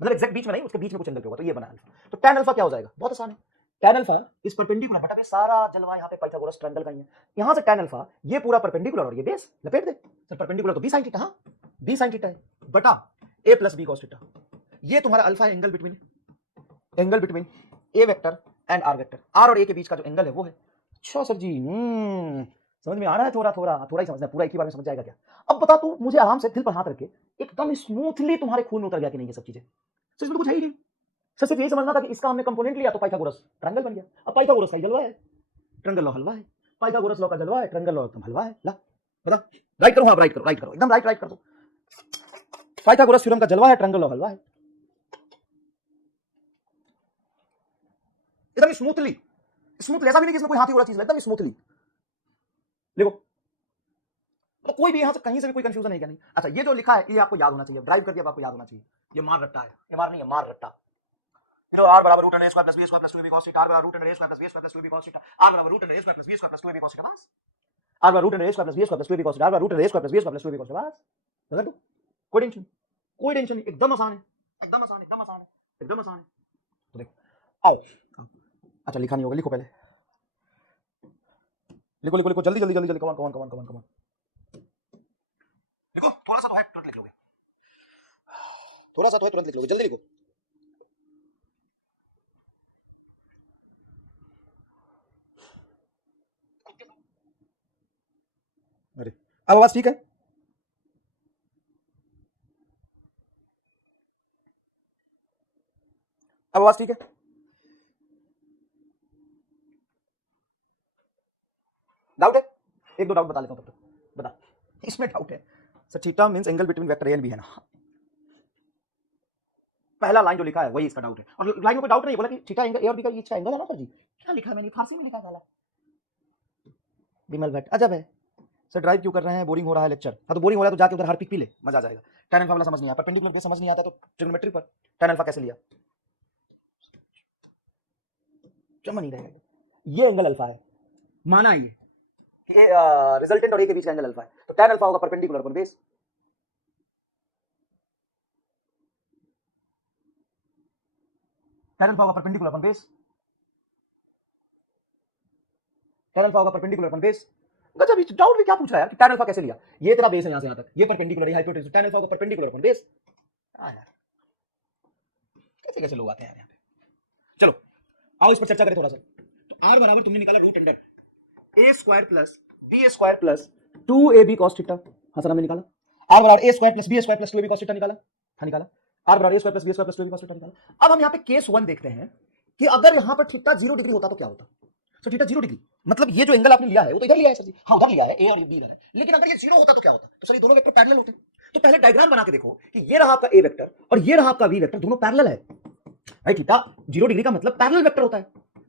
मतलब एग्जैक्ट बीच में नहीं, उसके बीच में कुछ एंगल पे होगा, तो ये बना अल्फा। तो tan अल्फा क्या हो जाएगा? बहुत आसान है, tan अल्फा इस परपेंडिकुलर बटा पे सारा जलवा यहाँ पे पाइथागोरस ट्रायंगल का ही है। यहाँ से tan अल्फा ये पूरा परपेंडिकुलर और ये बेस लपेट दे, सर परपेंडिकुलर तो b sin थीटा, हाँ b sin थीटा है बटा a plus b cos theta. ये तुम्हारा अल्फा है, angle between a vector and r vector. r और a के बीच का जो एंगल है वो है। अच्छा सर जी, समझ में आ रहा है? थोड़ा ही समझना है, पूरा एक ही बार में समझ जाएगा क्या? अब बता तू मुझे आराम से दिल पर हाथ रख के एकदम स्मूथली तुम्हारे खून में उतर गया कि नहीं ये सब चीजें? सर इसमें कुछ है ही नहीं, सर सिर्फ यही समझना था कि इसका हमने कंपोनेंट लिया तो पाइथागोरस ट्रायंगल बन गया। अब पाइथागोरस का जलवा है, ट्रायंगल लॉ हलवा है, पाइथागोरस लॉ का जलवा है, ट्रायंगल लॉ एकदम हलवा है। ला बता, राइट करो, हाँ राइट करो, एकदम राइट कर दो। पाइथागोरस थ्योरम का जलवा है, ट्रायंगल लॉ हलवा है, एकदम स्मूथली। ऐसा भी नहीं कि इसमें कोई हाथी वाला चीज है, एकदम स्मूथली देखो। तो कोई भी यहां से कहीं से भी कोई कंफ्यूजन है क्या? नहीं। अच्छा, ये जो लिखा है ये आपको याद होना चाहिए, ड्राइव करके आपको याद होना चाहिए। ये मार रट्टा है, ये मार नहीं है, मार रट्टा। तो r बराबर root under a square plus b square plus 2ab cos theta, r बराबर root under a square plus b square plus 2ab cos theta, r बराबर root under a square plus b square plus 2ab cos theta, बस। r बराबर root under a square plus b square plus 2ab cos theta, r बराबर root under a square plus b square plus 2ab cos theta, बस। समझ लो, कोई tension नहीं, एकदम आसान है, एकदम आसान है। तो देखो, आओ। अच्छा, लिखा नहीं होगा, लिखो पहले, लिखो जल्दी, कमान। लिखो, थोड़ा सा तो है, तुरंत लिख लोगे, जल्दी लिखो। अरे, अब आवाज ठीक है? अब आवाज ठीक है? डाउट है? एक दो डाउट बता लेता हूं तब तक, बता। इसमें डाउट है sir, theta means angle between vector A and B है ना? पहला लाइन जो लिखा है वही इसका डाउट है, और लाइन में कोई डाउट नहीं, बोला कि थीटा एंगल ए और बी का इसका एंगल है ना सर जी। क्या लिखा है मैंने? फारसी में लिखा है साला, बिमल भट्ट। अजब है सर, ड्राइव क्यों कर रहे हैं? बोरिंग हो रहा है लेक्चर। हाँ तो बोरिंग हो रहा है तो जाके उधर हार्पिक पी ले, मजा आ जाएगा। tan अल्फा वाला समझ नहीं आया, परपेंडिकुलर बेस समझ नहीं आता तो ट्रिग्नोमेट्री पर tan अल्फा कैसे लिया, समझ नहीं रहेगा। ये एंगल अल्फा है, माना ये कि रिजल्टेंट और ए के बीच का एंगल अल्फा है, तो tan अल्फा होगा परपेंडिकुलर पर बेस। tan अल्फा होगा परपेंडिकुलर अपन बेस, गजब। इस डाउट में क्या पूछ रहा है यार कि tan अल्फा कैसे लिया? ये तेरा बेस है यहां से यहां तक, ये परपेंडिकुलर है, हाइपोटेन्यूज, tan अल्फा होगा परपेंडिकुलर अपन बेस। हां यार, कैसे लोग आते हैं यार यहां पे। चलो आओ इस पर चर्चा करें थोड़ा सा। तो r बराबर तुमने निकाला root under a square plus b square plus 2ab cos theta. हां सर, हमने निकाला r बराबर a square plus b square plus 2ab cos theta निकाला, हां निकाला। आर बराबर A square plus B square plus 2ab cos theta निकाला। अब हम यहाँ पे केस 1 देखते हैं कि अगर यहाँ पर थीटा 0 डिग्री होता तो क्या होता। तो थीटा 0 डिग्री मतलब ये जो एंगल आपने लिया है वो तो इधर लिया है सर जी, हाँ उधर लिया है, ए और बी इधर है, लेकिन अगर ये 0 होता तो क्या होता। तो सर ये दोनों वेक्टर पैरेलल होते। तो पहले डायग्राम बना के देखो कि ये रहा आपका ए वेक्टर और ये रहा आपका बी वेक्टर, दोनों पैरेलल है भाई। थीटा 0 डिग्री का मतलब पैरेलल वेक्टर होता है,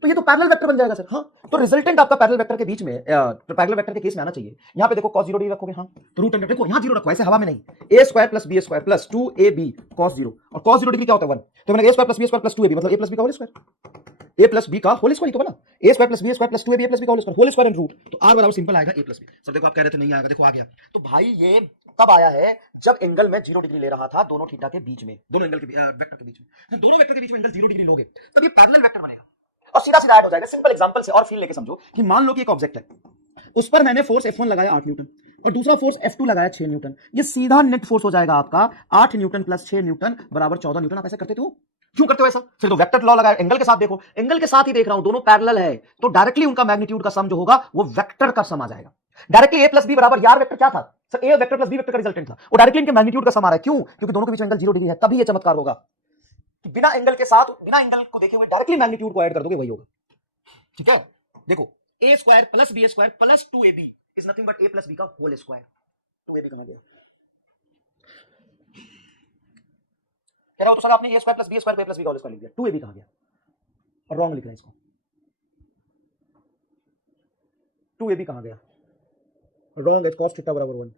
तो ये तो पैरेलल वेक्टर बन जाएगा सर। हाँ तो रिजल्टेंट आपका पैरेलल वेक्टर के बीच में तो पैरेलल वेक्टर के केस में आना चाहिए। यहाँ पे देखो cos 0 डिग्री रखोगे, हाँ तो रूट अंडर, देखो यहाँ 0 रखो ऐसे हवा में नहीं, a square plus B square plus 2ab cos 0, और cos 0 डिग्री क्या होता है 1, तो मैंने a square plus B square plus 2ab मतलब a प्लस बी का whole square, a plus B का होल स्क्वायर तो बना, a square plus B square plus 2ab plus B का होल स्क्वायर एंड रूट, तो r बराबर simple आएगा a plus B. Sir देखो आप कह रहे थे नहीं आएगा, देखो आ गया। तो भाई ये तब आया है जब एंगल में 0 डिग्री ले रहा था दोनों थीटा के बीच में, दोनों एंगल के वेक्टर के बीच में, दोनों वेक्टर के बीच में एंगल 0 डिग्री लोगे तब ये पैरेलल वेक्टर बनेगा और सीधा सीधा ऐड हो जाएगा। सिंपल एग्जांपल से और फील लेके समझो कि मान लो कि एक ऑब्जेक्ट है, उस पर मैंने फोर्स F1 लगाया 8 न्यूटन और दूसरा फोर्स F2 लगाया 6 न्यूटन, ये सीधा नेट फोर्स हो जाएगा आपका 8 न्यूटन प्लस 6 न्यूटन बराबर 14 न्यूटन। आप ऐसा करते हो, क्यों करते हो ऐसा? फिर तो वेक्टर लॉ लगाया, एंगल के साथ देखो, एंगल के साथ ही देख रहा हूं, दोनों पैरेलल है, तो डायरेक्टली उनका मैग्नीट्यूड का सम जो होगा वो वेक्टर का सम आ जाएगा। डायरेक्टली a प्लस बी बराबर, यार वेक्टर क्या था sir, a vector plus B vector का रिजल्टेंट था, वो डायरेक्टली इनके मैग्नीट्यूड का सम आ रहा है। क्यों? क्योंकि दोनों के बीच में एंगल 0 डिग्री है, तभी ये चमत्कार होगा कि बिना एंगल के साथ, बिना एंगल को देखे हुए डायरेक्टली मैग्नीट्यूड को ऐड कर दोगे, वही होगा। ठीक है, देखो a square plus B square plus 2ab is nothing but a plus B का होल स्क्वायर। 2ab कहां गया? कह रहा हो तो सर आपने a square plus B square plus B का होल स्क्वायर लिख दिया, 2ab कहां गया? और रॉन्ग लिख रहे हैं इसको, 2ab कहां गया? रॉन्ग है, cos थीटा बराबर 1।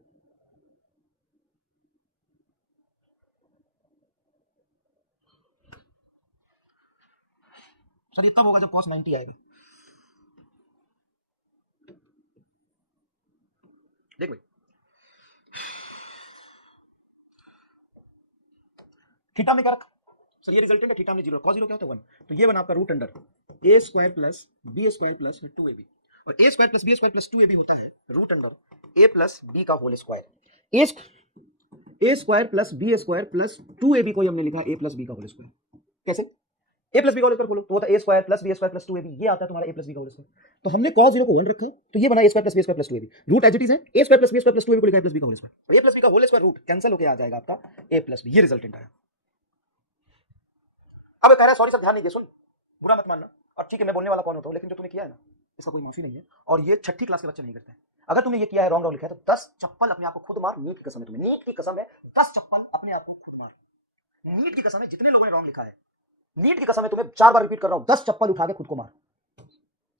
सर ये तब होगा जब cos 90 आएगा। देख भाई, थीटा में क्या रखा सर, ये रिजल्टेंट है, थीटा में 0, cos 0 क्या होता है 1, तो ये बना आपका root under a square plus B square plus 2ab, और a square plus B square plus 2ab होता है root under a plus B का whole square. a square plus B square plus 2ab को हमने लिखा a प्लस बी का whole square. कैसे? a plus B का होल स्क्वायर बोलो तो होता है a square plus B square plus 2ab, ये आता है तुम्हारा a प्लस बी का होल स्क्वायर। तो हमने cos 0 को 1 रखा, तो ये बना a square plus B square plus 2ab, root as it is है, a square plus B square plus 2ab को लिखा a प्लस बी का whole square, a plus B का होल स्क्वायर रूट कैंसिल होकर आ जाएगा आपका a प्लस बी, ये रिजल्टेंट आया। अब कह रहा है सॉरी सर ध्यान नहीं दिया, सुन बुरा मत मानना, और ठीक है मैं बोलने वाला कौन होता हूँ, लेकिन जो तूने किया है ना इसका कोई माफी नहीं है, और ये 6ठी क्लास के बच्चे नहीं करते हैं। अगर तुमने ये किया है रॉन्ग लिखा है तो 10 चप्पल अपने आप को खुद मार, नीट की कसम है, तुम्हें नीट की कसम है, 10 चप्पल अपने आप को खुद मार, नीट की कसम है, जितने लोगों ने रॉन्ग लिखा है नीट की कसम है, तुम्हें 4 बार रिपीट कर रहा हूं, 10 चप्पल उठा के खुद को मार।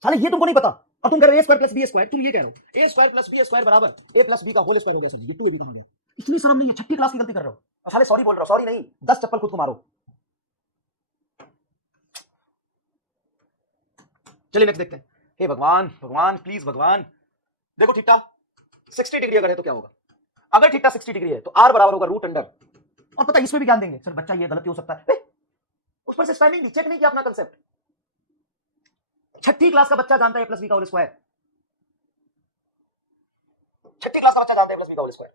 साले ये तुमको नहीं पता, और तुम कह रहे हो a square plus B square, तुम ये कह रहे हो a square plus B square बराबर a प्लस बी का होल स्क्वायर हो गया, ये 2ab कहां गया? इतनी शर्म नहीं है, 6ठी क्लास की गलती कर रहे हो और साले सॉरी बोल रहे हो, सॉरी नहीं, 10 चप्पल खुद को मारो। चलिए नेक्स्ट देखते हैं। हे भगवान, भगवान प्लीज भगवान, देखो थीटा 60 डिग्री अगर है तो क्या होगा? अगर थीटा 60 डिग्री है तो r बराबर होगा रूट अंडर, और पता इसमें भी ज्ञान देंगे सर, बच्चा ये गलती हो सकता है, उस पर से स्टैंडिंग भी चेक नहीं किया अपना कंसेप्ट। 6ठी क्लास का बच्चा जानता है a प्लस बी का होल स्क्वायर, 6ठी क्लास का बच्चा जानता है a प्लस बी का होल स्क्वायर।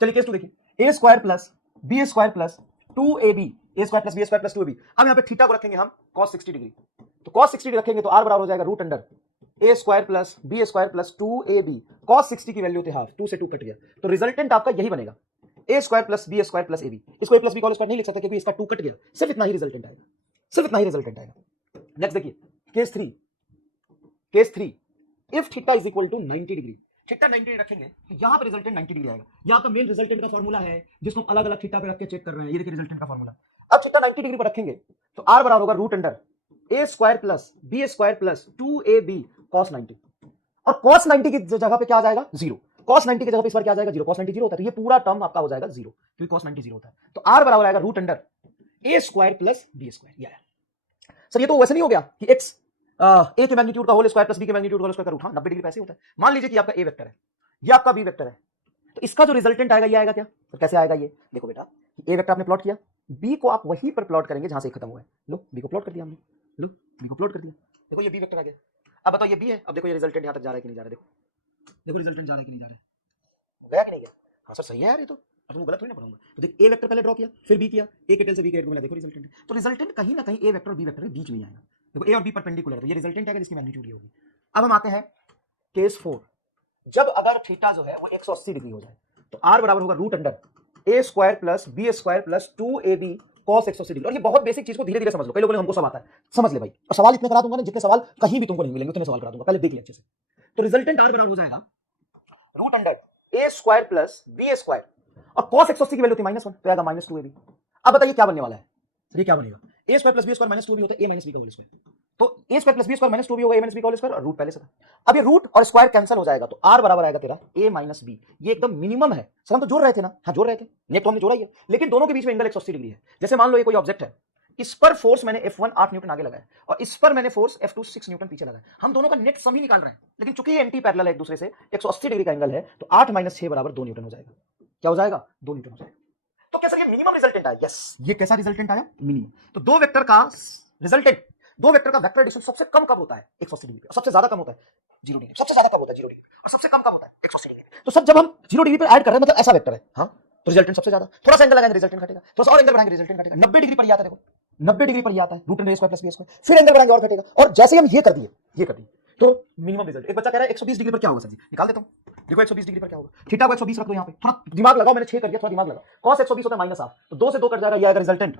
चलिए केस 2 देखिए, a square plus B square plus 2ab, a square plus B square plus 2ab। अब यहां पे थीटा को रखेंगे हम cos 60 डिग्री, तो cos 60 डिग्री रखेंगे तो r बराबर हो जाएगा root under a square plus B square plus 2ab, cos 60 की वैल्यू थी हाफ, 2 से 2 कट गया, तो रिजल्टेंट आपका यही बनेगा a square plus B square plus ab। इसको a प्लस बी का होल स्क्वायर नहीं लिख सकता क्योंकि इसका 2 कट गया, सिर्फ इतना ही रिजल्टेंट आएगा, सिर्फ इतना ही रिजल्टेंट आएगा। नेक्स्ट देखिए case 3, case 3 if theta is equal to 90 degree, theta 90 degree रखेंगे तो यहां पर रिजल्टेंट 90 डिग्री आएगा। यहां पर मेन रिजल्टेंट का फार्मूला है जिसको अलग अलग थीटा पे रख के चेक कर रहे हैं, ये देखिए रिजल्टेंट का फार्मूला। अब थीटा 90 डिग्री पर रखेंगे तो r बराबर होगा root under a square plus B square plus 2ab cos 90, और cos 90 की जगह पे क्या आ जाएगा 0, cos 90 की जगह पे इस बार क्या आ जाएगा 0, cos 90 0 होता है, तो ये पूरा टर्म आपका हो जाएगा 0 क्योंकि cos 90 0 होता है, तो r बराबर आएगा root under a square plus B square. यार सर ये तो वैसे नहीं हो गया कि x a के मैग्नीट्यूड का होल स्क्वायर प्लस b के मैग्नीट्यूड का होल स्क्वायर का रूट, हाँ 90 डिग्री पैसे होता है। मान लीजिए कि आपका a वेक्टर है, ये आपका b वेक्टर है, तो इसका जो रिजल्टेंट आएगा ये आएगा क्या, तो कैसे आएगा ये देखो बेटा, a वेक्टर आपने प्लॉट किया, b को आप वहीं पर प्लॉट करेंगे जहां से खत्म हुआ है, लो b को प्लॉट कर दिया हमने, लो b को प्लॉट कर दिया, देखो ये b वेक्टर आ गया। अब बताओ ये b है, अब देखो ये रिजल्टेंट यहां तक जा रहा है कि नहीं जा रहा है, देखो रिजल्टेंट जा रहा है कि नहीं जा रहा है, गया कि नहीं गया? हाँ सर सही है यार, ये तो अब तुमको गलत थोड़ी ना पढ़ाऊंगा। तो देख a वेक्टर पहले ड्रॉ किया, फिर b किया, a के टेल से b के एड को मिला, देखो रिजल्टेंट, तो रिजल्टेंट कहीं ना कहीं a वेक्टर और b वेक्टर के बीच में ही आएगा, देखो a और b परपेंडिकुलर है, तो ये रिजल्टेंट आएगा जिसकी मैग्नीट्यूड ये होगी। अब हम आते हैं केस 4, जब अगर थीटा जो है वो 180 डिग्री हो जाए तो r बराबर होगा root under a square plus B square plus 2ab cos 180 degree. और ये बहुत बेसिक चीज को धीरे धीरे समझ लो, कई लोगों ने हमको सब आता है, समझ ले भाई। और सवाल इतने करा दूंगा ना, जितने सवाल कहीं भी तुमको नहीं मिलेंगे उतने सवाल करा दूंगा, पहले देख ले अच्छे से। तो रिजल्टेंट आर बराबर हो जाएगा root under A square plus B square, और cos 180 की वैल्यू थी -1, तो आएगा -2ab। अब बताइए क्या बनने वाला है, ये क्या बनेगा, A square plus B square -2b होता है, a - b का होल स्क्वायर, तो A square plus B square -2b होगा, a - b का होल स्क्वायर, और रूट पहले से था। अब ये रूट और स्क्वायर कैंसिल हो जाएगा, तो r बराबर आएगा तेरा a - b। ये एकदम मिनिमम है सर, हम तो जोड़ रहे थे ना, हाँ जोड़ रहे थे, नेट तो हमने जोड़ा ही है, लेकिन दोनों के बीच में एंगल 180 डिग्री है। जैसे मान लो ये कोई ऑब्जेक्ट है, इस पर फोर्स मैंने F1 8 न्यूटन आगे लगाया, और इस पर मैंने फोर्स F2 6 न्यूटन पीछे लगाया। हम दोनों का नेट सम ही निकाल रहे हैं, लेकिन चूंकि ये एंटी पैरेलल है एक दूसरे से, 180 डिग्री का एंगल है, तो 8 - 6 बराबर 2 न्यूटन हो जाएगा। क्या हो जाएगा, 2 न्यूटन हो जाएगा। तो कैसा ये मिनिमम रिजल्टेंट आया, यस, ये कैसा रिजल्टेंट आया, मिनिमम। तो दो वेक्टर का रिजल्टेंट, दो वेक्टर का वेक्टर एडिशन सबसे कम कब होता है, 180 डिग्री पे, और सबसे ज्यादा कम होता है 0 डिग्री। सबसे ज्यादा कब होता है 0 डिग्री, और सबसे कम कब होता है 180 डिग्री। तो सब जब हम 0 डिग्री पे ऐड कर रहे हैं, मतलब ऐसा वेक्टर है, हाँ, तो रिजल्टेंट सबसे ज्यादा। थोड़ा सा एंगल लगाएंगे रिजल्टेंट घटेगा, थोड़ा सा और एंगल बढ़ाएंगे रिजल्टेंट घटेगा। 90 डिग्री पर ये आता है, देखो 90 डिग्री पर ये आता है, root under A square plus B square, फिर एंगल बढ़ाएंगे और घटेगा, और जैसे हम ये कर दिए तो मिनिमम रिजल्ट। एक बच्चा कह रहा है 120 डिग्री पर क्या होगा सर जी, निकाल देता हूं। देखो 120 डिग्री पर क्या होगा, थीटा को 120 रख दो, यहां पे थोड़ा दिमाग लगाओ, मैंने 6 कर दिया, थोड़ा दिमाग लगाओ। cos 120 होता है -8, तो 2 से 2 कट जाएगा, ये आएगा resultant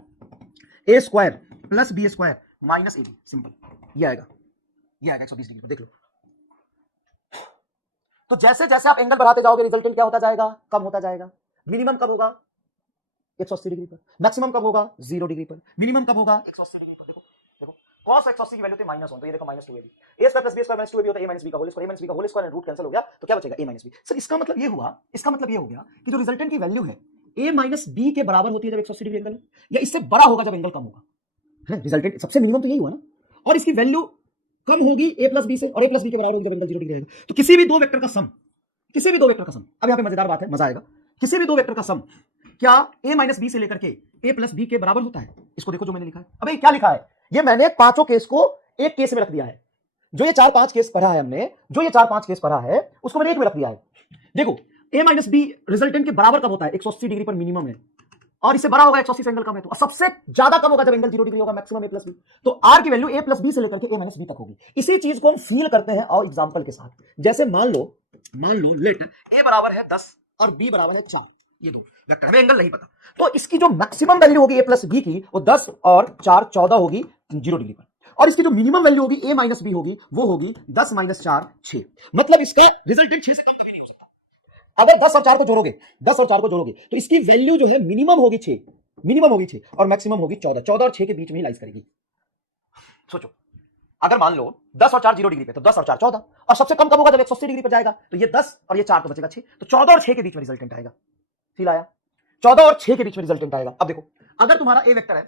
a square plus b square minus ab, simple, ये आएगा 120 डिग्री, देख लो। तो जैसे जैसे आप एंगल बढ़ाते जाओगे रिजल्टेंट क्या होता जाएगा, कम होता जाएगा। मिनिमम कब होगा 180 डिग्री पर, मैक्सिमम कब होगा 0 डिग्री पर, मिनिमम कब होगा 180 डिग्री पर। देखो देखो cos 180 की वैल्यू थी -1, तो ये देखो -2ab, a square plus b square -2ab होता है a - b का होल स्क्वायर, a - b का whole square and root cancel हो गया, तो क्या बचेगा a - b। सर इसका मतलब ये हुआ, इसका मतलब ये हो गया कि जो रिजल्टेंट की वैल्यू है a - b के बराबर होती है जब 180 डिग्री एंगल है, या इससे बड़ा होगा जब एंगल कम होगा। रिजल्टेंट सबसे मिनिमम तो यही हुआ ना, और इसकी वैल्यू कम होगी a प्लस b से, और a प्लस b के बराबर होगी जब एंगल 0 डिग्री रहेगा। तो किसी भी दो वेक्टर का सम, किसी भी दो वेक्टर का सम, अब यहां पे मजेदार बात है, मजा आएगा, किसी भी दो वेक्टर का सम क्या a - b से लेकर के a प्लस b के बराबर होता है। इसको देखो जो मैंने लिखा है, अबे क्या लिखा है, ये मैंने पांचों केस को एक केस में रख दिया है। जो ये 4-5 केस पढ़ा है हमने, जो ये 4-5 केस पढ़ा है, उसको मैंने एक में रख दिया है। देखो a - b रिजल्टेंट के बराबर कब होता है, 180 डिग्री पर मिनिमम है, और इससे बड़ा होगा 180 से एंगल कम है, तो सबसे ज्यादा कम होगा जब एंगल 0 डिग्री होगा, मैक्सिमम a प्लस b। तो r की वैल्यू a प्लस b से लेकर के a माइनस b तक होगी। इसी चीज को हम फील करते हैं और एग्जांपल के साथ, जैसे मान लो लेट a बराबर है 10 और b बराबर है 4, ये दो वेक्टर, हमें एंगल नहीं पता, तो इसकी जो मैक्सिमम वैल्यू होगी a प्लस b की, वो 10 और 4 14 होगी 0 डिग्री पर, और इसकी जो मिनिमम वैल्यू होगी a माइनस b होगी, वो होगी 10 - 4 6। मतलब इसका रिजल्टेंट 6 से कम कभी नहीं हो सकता। अगर 10 और 4 को जोड़ोगे, 10 और 4 को जोड़ोगे, तो इसकी वैल्यू जो है मिनिमम होगी 6, मिनिमम होगी 6, और मैक्सिमम होगी 14, 14 और 6 के बीच में ही लाइज करेगी। सोचो, अगर मान लो 10 और 4 0 डिग्री पे, तो 10 और 4 14, और सबसे कम कब होगा जब 180 डिग्री पे जाएगा, तो ये 10 और ये 4 तो बचेगा 6, तो 14 और 6 के बीच में रिजल्टेंट आएगा। फील आया, 14 और 6 के बीच में रिजल्टेंट आएगा। अब देखो, अगर तुम्हारा ए वेक्टर है,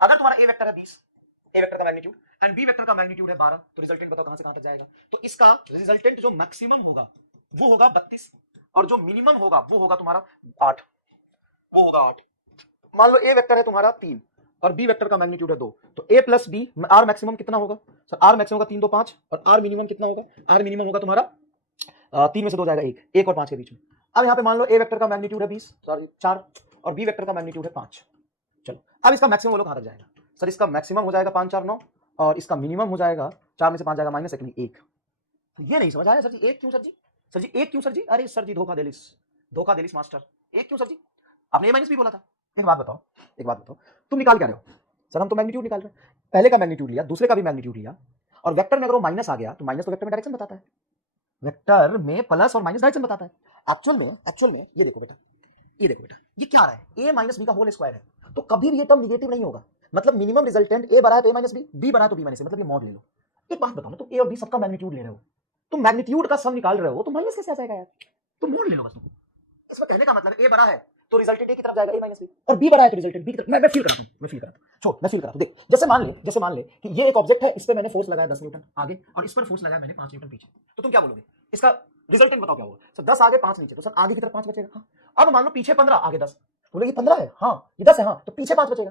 अगर तुम्हारा ए वेक्टर है 20, ए वेक्टर का मैग्नीट्यूड एंड बी वेक्टर का मैग्नीट्यूड है 12, तो रिजल्टेंट बताओ कहां से कहां तक जाएगा। तो इसका रिजल्टेंट जो मैक्सिमम होगा वो होगा 32, और जो मिनिमम होगा वो होगा तुम्हारा 8, वो होगा 8। मान लो ए वेक्टर है तुम्हारा 3 और बी वेक्टर का मैग्नीट्यूड है 2, तो a plus B, R maximum कितना होगा सर, आर मैक्सिमम होगा 3 2 5, और आर मिनिमम कितना होगा, आर मिनिमम होगा तुम्हारा 3 में से 2 जाएगा 1, 1 और 5 के बीच में। अब यहाँ पे मान लो ए वेक्टर का मैग्नीट्यूड है 20 सॉरी 4, और बी वेक्टर का मैग्नीट्यूड है 5। चलो अब इसका मैक्सिमम बोलो कहां तक जाएगा सर, इसका मैक्सिमम हो जाएगा 5 4 9, और इसका मिनिमम हो जाएगा 4 में से 5 जाएगा माइनस 1। ये नहीं समझ आया सर जी, एक क्यों सर जी, सर जी एक क्यों सर जी, अरे सर जी धोखा देलिस मास्टर, एक क्यों सर जी, आपने ए माइनस बी बोला था। एक बात बताओ, तुम निकाल क्या रहे हो सर, हम तो मैग्नीट्यूड निकाल रहे हैं, पहले का मैग्नीट्यूड लिया, दूसरे का भी मैग्नीट्यूड लिया, और वेक्टर में अगर वो माइनस आ गया, तो माइनस तो वेक्टर में डायरेक्शन बताता है, वेक्टर में प्लस और माइनस डायरेक्शन बताता है। एक्चुअल में ये देखो बेटा, ये क्या आ रहा है, a माइनस बी का होल स्क्वायर है, तो कभी भी ये टर्म निगेटिव नहीं होगा। मतलब मिनिमम रिजल्टेंट a बना है तो a माइनस बी बना है तो b माइनस, मतलब ये मॉड ले लो। एक बात बताओ ना, तुम a और b सबका मैग्नीट्यूड ले रहे हो, तुम मैग्नीट्यूड का सम निकाल रहे हो, तो माइनस कैसे आ जाएगा यार, तुम मॉड ले लो बस। तुम इसमें कहने का मतलब a बड़ा है तो रिजल्टेंट a की तरफ जाएगा a माइनस बी, और b बड़ा है तो रिजल्टेंट b की तरफ। मैं फील कराता हूं, देख जैसे मान ले कि ये एक ऑब्जेक्ट है, इस पे मैंने फोर्स लगाया 10 न्यूटन आगे, और इस पर फोर्स लगाया मैंने 5 न्यूटन पीछे, तो तुम क्या बोलोगे, इसका रिजल्टेंट बताओ क्या होगा सर, 10 आगे 5 नीचे, तो सर आगे की तरफ 5 बचेगा। हाँ, अब मान लो पीछे 15 आगे 10, बोले ये 15 है, हाँ ये 10 है, हाँ तो पीछे 5 बचेगा,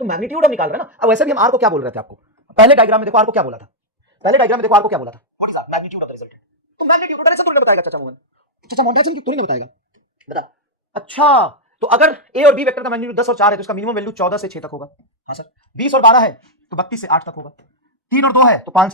तो मैग्नीट्यूड हम निकाल रहे हैं ना। अब वैसे भी हम आर को क्या बोल रहे थे आपको, पहले डायग्राम में देखो आर को क्या बोला था, what is R, magnitude of the resultant. तो मैग्नीट्यूड डायरेक्शन थोड़ी ना बताएगा चाचा मोहन डायरेक्शन थोड़ी ना बताएगा, बता। अच्छा, तो अगर ए और बी वेक्टर का मैग्नीट्यूड 10 और 4 है, तो इसका मिनिमम वैल्यू 14 से 6 तक होगा। हाँ सर, 20 और 12 है तो 32 से 8 तक होगा, 3 और 2 है तो 5 से